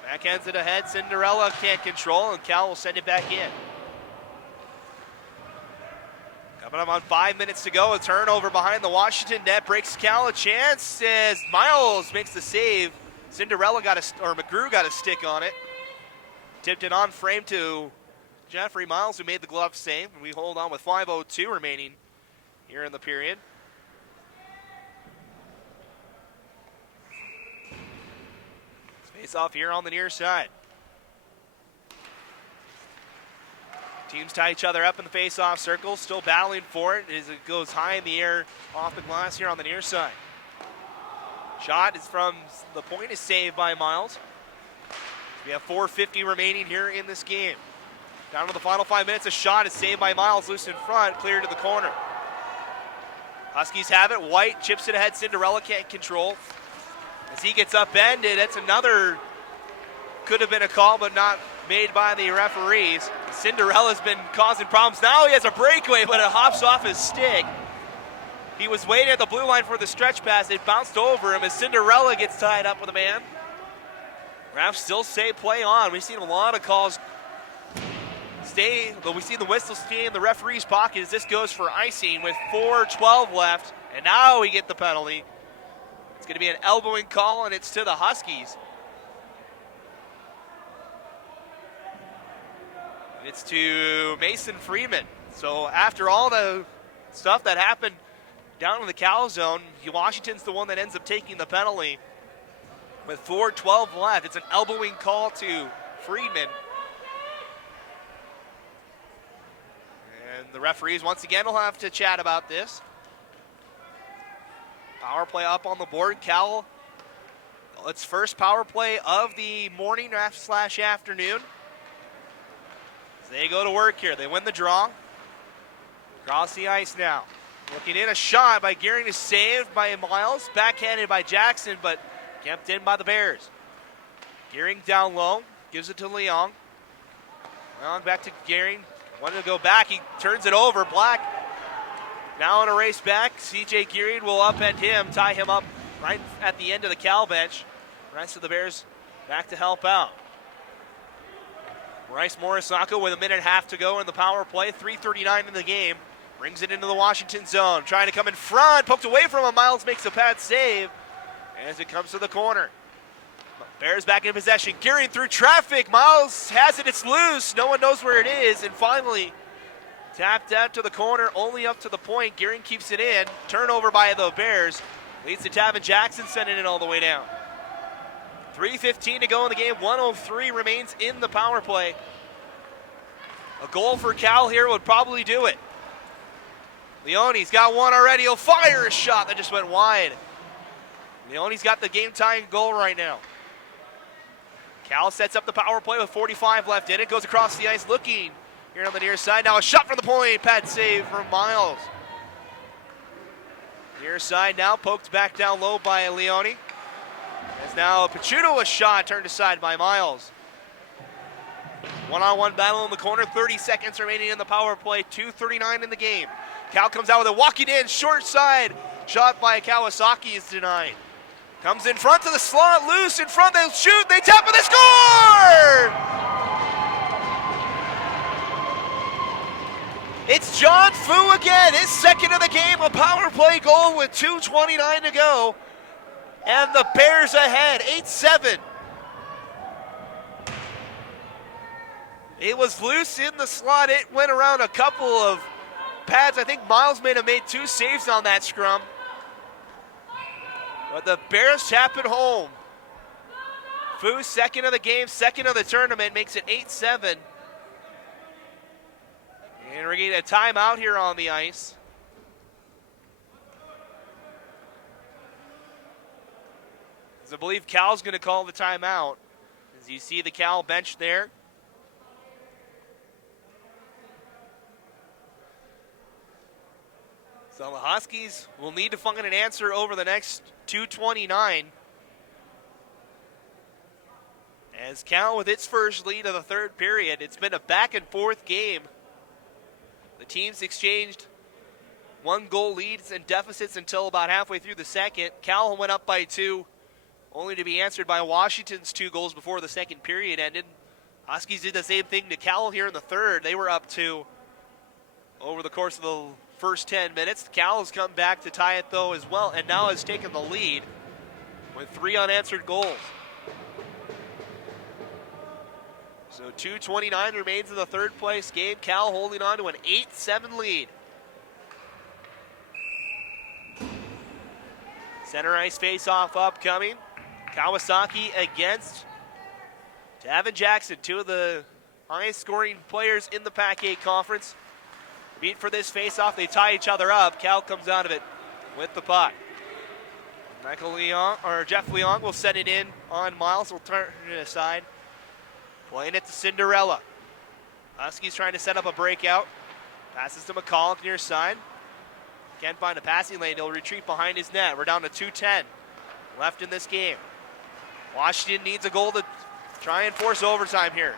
Backhands it ahead. Cinderella can't control, and Cal will send it back in. Coming up on 5 minutes to go. A turnover behind the Washington net. Breaks Cal a chance as Miles makes the save. Cinderella McGrew got a stick on it. Tipped it on frame to Jeffrey Miles, who made the glove save. And we hold on with 5:02 remaining here in the period. Face off here on the near side. Teams tie each other up in the face-off circle, still battling for it as it goes high in the air off the glass here on the near side. Shot is from the point, is saved by Miles. We have 4:50 remaining here in this game. Down to the final 5 minutes, a shot is saved by Miles, loose in front, clear to the corner. Huskies have it. White chips it ahead. Cinderella can't control. As he gets upended, that's another, could have been a call, but not made by the referees. Cinderella's been causing problems. Now he has a breakaway, but it hops off his stick. He was waiting at the blue line for the stretch pass. It bounced over him as Cinderella gets tied up with a man. Refs still say play on. We've seen a lot of calls stay, but we see the whistle stay in the referee's pocket as this goes for icing with 4:12 left. And now we get the penalty. It's going to be an elbowing call, and it's to the Huskies. It's to Mason Freeman. So after all the stuff that happened down in the Cal zone, Washington's the one that ends up taking the penalty. With 4:12 left, it's an elbowing call to Freeman. And the referees once again will have to chat about this. Power play up on the board. Cal, its first power play of the morning / afternoon. As they go to work here. They win the draw. Across the ice now. Looking in, a shot by Gearing is saved by Miles. Backhanded by Jackson, but kept in by the Bears. Gearing down low. Gives it to Leong. Leong back to Gearing. Wanted to go back. He turns it over. Black now on a race back. CJ Gearing will upend him, tie him up right at the end of the Cal bench. The rest of the Bears back to help out. Bryce Morisako with 1.5 to go in the power play. 3:39 in the game. Brings it into the Washington zone. Trying to come in front. Poked away from him. Miles makes a pad save as it comes to the corner. Bears back in possession. Gearing through traffic. Miles has it. It's loose. No one knows where it is. And finally, tapped out to the corner, only up to the point. Gearing keeps it in. Turnover by the Bears. Leads to Tavin Jackson, sending it all the way down. 3:15 to go in the game. 1:03 remains in the power play. A goal for Cal here would probably do it. Leone's got one already. He'll fire a shot that just went wide. Leone's got the game-tying goal right now. Cal sets up the power play with 45 left in it. Goes across the ice looking here on the near side. Now a shot from the point. Pad save from Miles. Near side now poked back down low by Leone. As now Pachuto, a shot turned aside by Miles. One-on-one battle in the corner. 30 seconds remaining in the power play. 2:39 in the game. Cal comes out with it, walking in, short side. Shot by Kawasaki is denied. Comes in front to the slot, loose in front, they shoot, they tap, and they score! It's John Fu again, his second of the game, a power play goal with 2:29 to go. And the Bears ahead, 8-7. It was loose in the slot. It went around a couple of pads. I think Miles may have made 2 saves on that scrum. But the Bears tap it home. Fu, second of the game, second of the tournament, makes it 8-7. And we're getting a timeout here on the ice. As I believe Cal's going to call the timeout. As you see the Cal bench there. So the Huskies will need to find an answer over the next 2:29. As Cal with its first lead of the third period, it's been a back and forth game. The teams exchanged 1-goal leads and deficits until about halfway through the second. Cal went up by 2, only to be answered by Washington's 2 goals before the second period ended. Huskies did the same thing to Cal here in the third. They were up 2 over the course of the first 10 minutes. Cal has come back to tie it though as well, and now has taken the lead with 3 unanswered goals. So 2:29 remains in the third place game. Cal holding on to an 8-7 lead. Center ice face-off upcoming. Kawasaki against Davin Jackson, 2 of the highest scoring players in the PAC-8 conference. Beat for this face-off, they tie each other up. Cal comes out of it with the puck. Jeff Leong will set it in on Miles, will turn it aside. Playing it to Cinderella. Huskies trying to set up a breakout. Passes to McCall near side. Can't find a passing lane, he'll retreat behind his net. We're down to 2:10 left in this game. Washington needs a goal to try and force overtime here.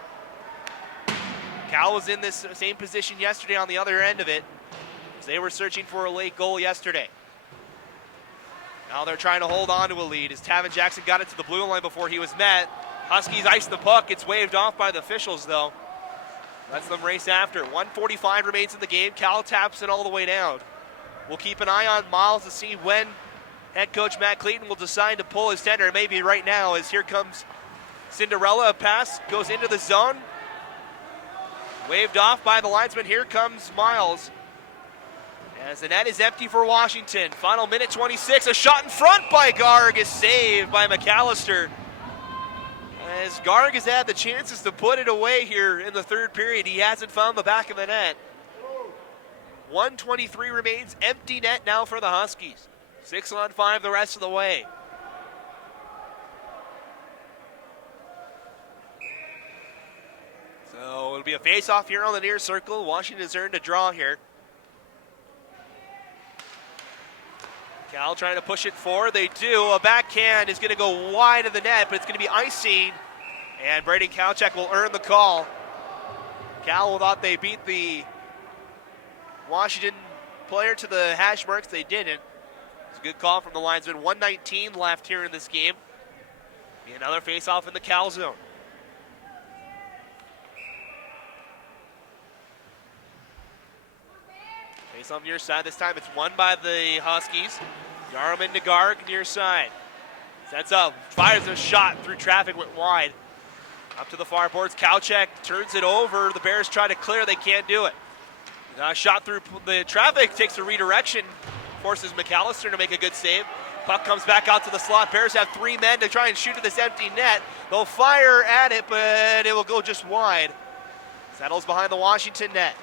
Cal was in this same position yesterday on the other end of it, as they were searching for a late goal yesterday. Now they're trying to hold on to a lead as Tavin Jackson got it to the blue line before he was met. Huskies ice the puck. It's waved off by the officials though. Lets them race after. 1:45 remains in the game. Cal taps it all the way down. We'll keep an eye on Miles to see when head coach Matt Clayton will decide to pull his tender. Maybe right now, as here comes Cinderella. A pass goes into the zone. Waved off by the linesman. Here comes Miles. As the net is empty for Washington. Final minute 26. A shot in front by Garg is saved by McAllister. As Garg has had the chances to put it away here in the third period, he hasn't found the back of the net. 1:23 remains. Empty net now for the Huskies. 6-on-5 the rest of the way. So it'll be a face-off here on the near circle. Washington's earned a draw here. Cal trying to push it forward. They do. A backhand is going to go wide of the net, but it's going to be icing. And Braden Kalchak will earn the call. Cal thought they beat the Washington player to the hash marks. They didn't. It's a good call from the linesman. 1:19 left here in this game. Be another face-off in the Cal zone. Face-off near side. This time it's won by the Huskies. Yarman to Garg near side. Sets up, fires a shot through traffic, went wide. Up to the far boards. Kalchak turns it over. The Bears try to clear. They can't do it. Shot through the traffic, takes a redirection, forces McAllister to make a good save. Puck comes back out to the slot. Bears have 3 men to try and shoot at this empty net. They'll fire at it, but it will go just wide. Settles behind the Washington net.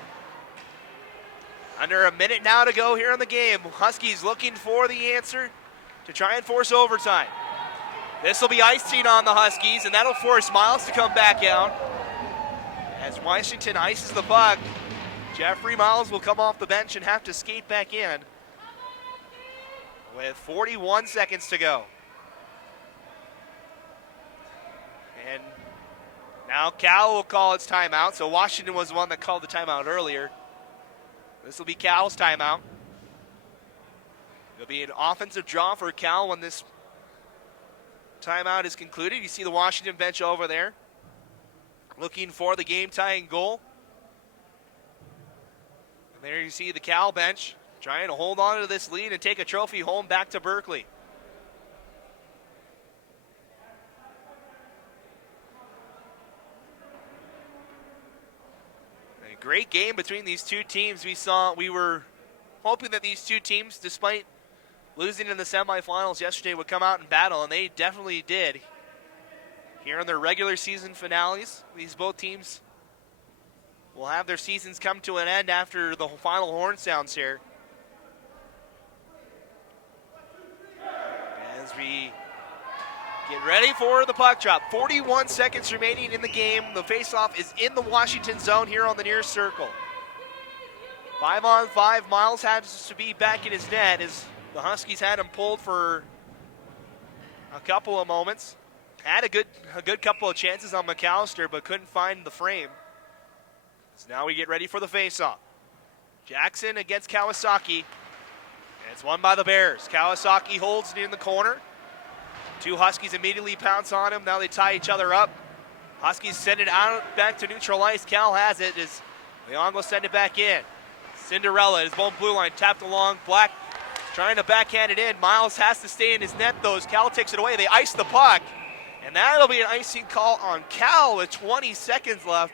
Under a minute now to go here in the game. Huskies looking for the answer to try and force overtime. This will be icing on the Huskies, and that'll force Miles to come back out. As Washington ices the puck, Jeffrey Miles will come off the bench and have to skate back in with 41 seconds to go. And now Cal will call its timeout, so Washington was the one that called the timeout earlier. This will be Cal's timeout. It'll be an offensive draw for Cal when this timeout is concluded. You see the Washington bench over there looking for the game-tying goal. And there you see the Cal bench trying to hold on to this lead and take a trophy home back to Berkeley. A great game between these two teams. We were hoping that these two teams, despite losing in the semifinals yesterday, would come out and battle, and they definitely did. Here in their regular season finales, these both teams will have their seasons come to an end after the final horn sounds here. As we get ready for the puck drop. 41 seconds remaining in the game. The faceoff is in the Washington zone here on the near circle. 5-on-5, Miles has to be back in his net as the Huskies had him pulled for a couple of moments. Had a good couple of chances on McAllister, but couldn't find the frame. So now we get ready for the faceoff. Jackson against Kawasaki. And it's won by the Bears. Kawasaki holds it in the corner. Two Huskies immediately pounce on him. Now they tie each other up. Huskies send it out back to neutral ice. Cal has it as Leon will send it back in. Cinderella, his own blue line, tapped along. Black trying to backhand it in. Miles has to stay in his net, though, as Cal takes it away. They ice the puck, and that'll be an icing call on Cal with 20 seconds left.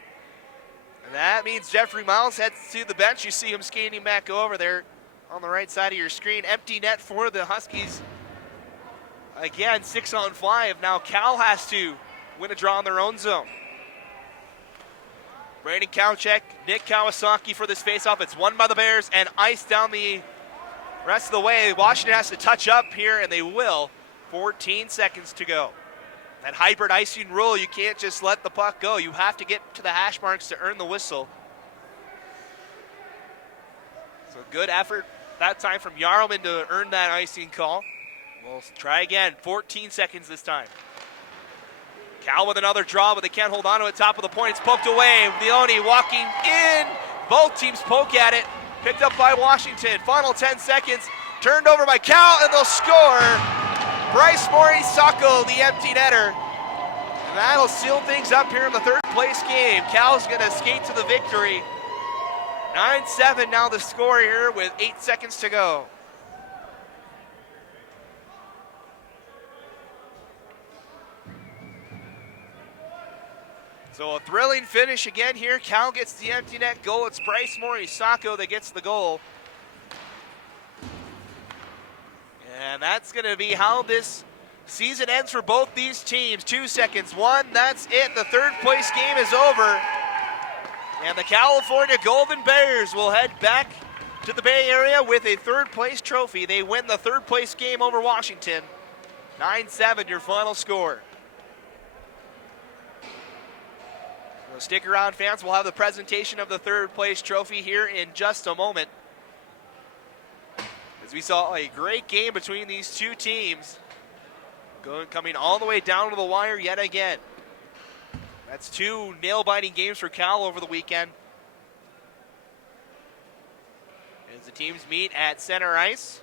And that means Jeffrey Miles heads to the bench. You see him skating back over there on the right side of your screen. Empty net for the Huskies. Again, 6-on-5. Now Cal has to win a draw in their own zone. Brandon Kowchek, Nick Kawasaki for this faceoff. It's won by the Bears and iced down the rest of the way. Washington has to touch up here, and they will. 14 seconds to go. That hybrid icing rule, you can't just let the puck go. You have to get to the hash marks to earn the whistle. So good effort that time from Yarlman to earn that icing call. We'll try again. 14 seconds this time. Cal with another draw, but they can't hold on to it. Top of the point, it's poked away. Leone walking in. Both teams poke at it. Picked up by Washington. Final 10 seconds. Turned over by Cal, and they'll score. Bryce Morisako, the empty netter. And that'll seal things up here in the third place game. Cal's going to skate to the victory. 9-7 now the score here with 8 seconds to go. So a thrilling finish again here. Cal gets the empty net goal. It's Bryce Morisako that gets the goal. And that's going to be how this season ends for both these teams. 2 seconds. 1, that's it. The third place game is over. And the California Golden Bears will head back to the Bay Area with a third place trophy. They win the third place game over Washington. 9-7 your final score. So stick around, fans. We'll have the presentation of the third place trophy here in just a moment. As we saw a great game between these two teams, coming all the way down to the wire yet again. That's 2 nail-biting games for Cal over the weekend. As the teams meet at center ice.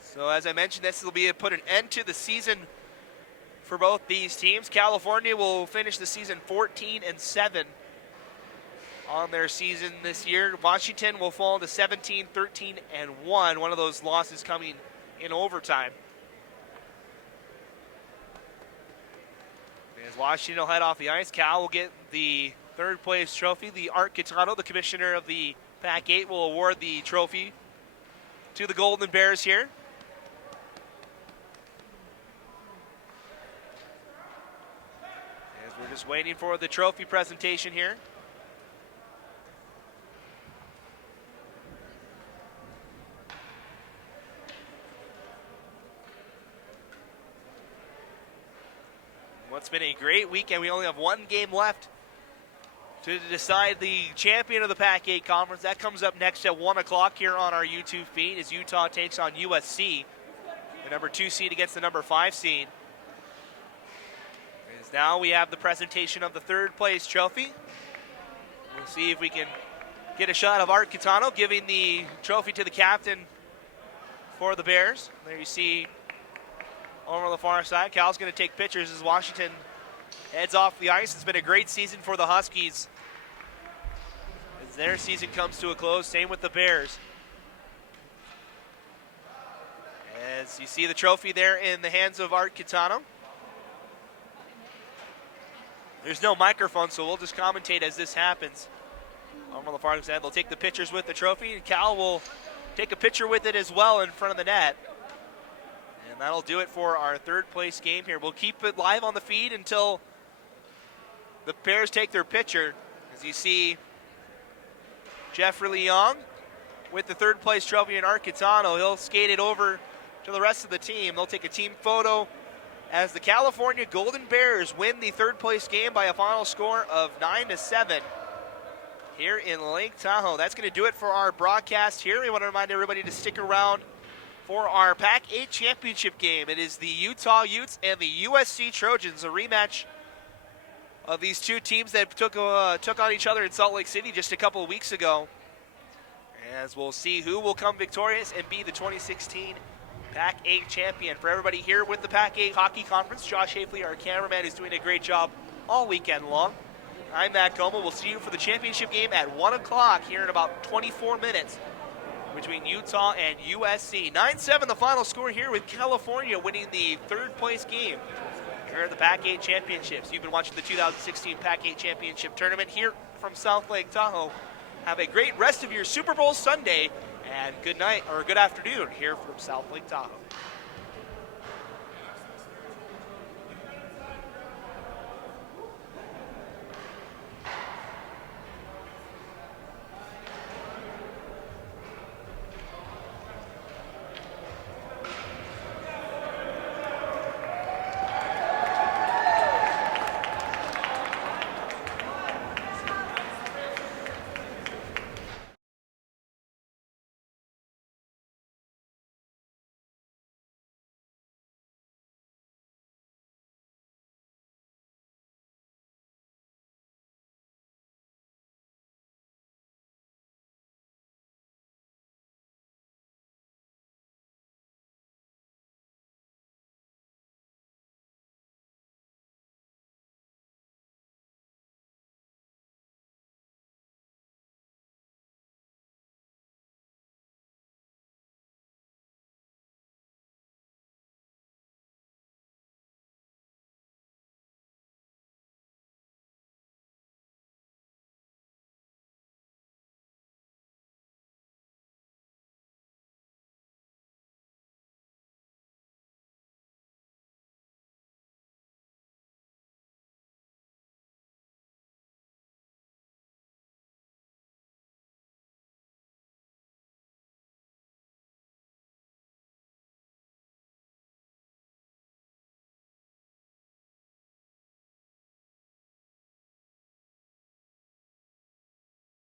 So as I mentioned, this will put an end to the season for both these teams. California will finish the season 14-7 on their season this year. Washington will fall to 17-13-1. One of those losses coming in overtime. As Washington will head off the ice, Cal will get the third place trophy. The Art Quintano, the commissioner of the PAC-8, will award the trophy to the Golden Bears here. As we're just waiting for the trophy presentation here. It's been a great weekend. We only have one game left to decide the champion of the PAC-8 conference. That comes up next at 1 o'clock here on our YouTube feed as Utah takes on USC, the number 2 seed against the number 5 seed. As now we have the presentation of the third place trophy. We'll see if we can get a shot of Art Catano giving the trophy to the captain for the Bears. There you see over on the far side. Cal's going to take pictures as Washington heads off the ice. It's been a great season for the Huskies as their season comes to a close. Same with the Bears. As you see the trophy there in the hands of Art Catano. There's no microphone, so we'll just commentate as this happens. Over on the far side, they'll take the pictures with the trophy, and Cal will take a picture with it as well in front of the net. And that'll do it for our third place game here. We'll keep it live on the feed until the Bears take their picture. As you see Jeffrey Leong with the third place trophy in Art Catano. He'll skate it over to the rest of the team. They'll take a team photo as the California Golden Bears win the third place game by a final score of 9-7 here in Lake Tahoe. That's going to do it for our broadcast here. We want to remind everybody to stick around for our PAC-8 championship game. It is the Utah Utes and the USC Trojans, a rematch of these two teams that took on each other in Salt Lake City just a couple of weeks ago. As we'll see who will come victorious and be the 2016 PAC-8 champion. For everybody here with the PAC-8 Hockey Conference, Josh Hafley, our cameraman, is doing a great job all weekend long. I'm Matt Como. We'll see you for the championship game at 1 o'clock here in about 24 minutes between Utah and USC. 9-7 the final score here, with California winning the third place game here at the PAC-8 championships. You've been watching the 2016 PAC-8 championship tournament here from South Lake Tahoe. Have a great rest of your Super Bowl Sunday, and good night or good afternoon here from South Lake Tahoe.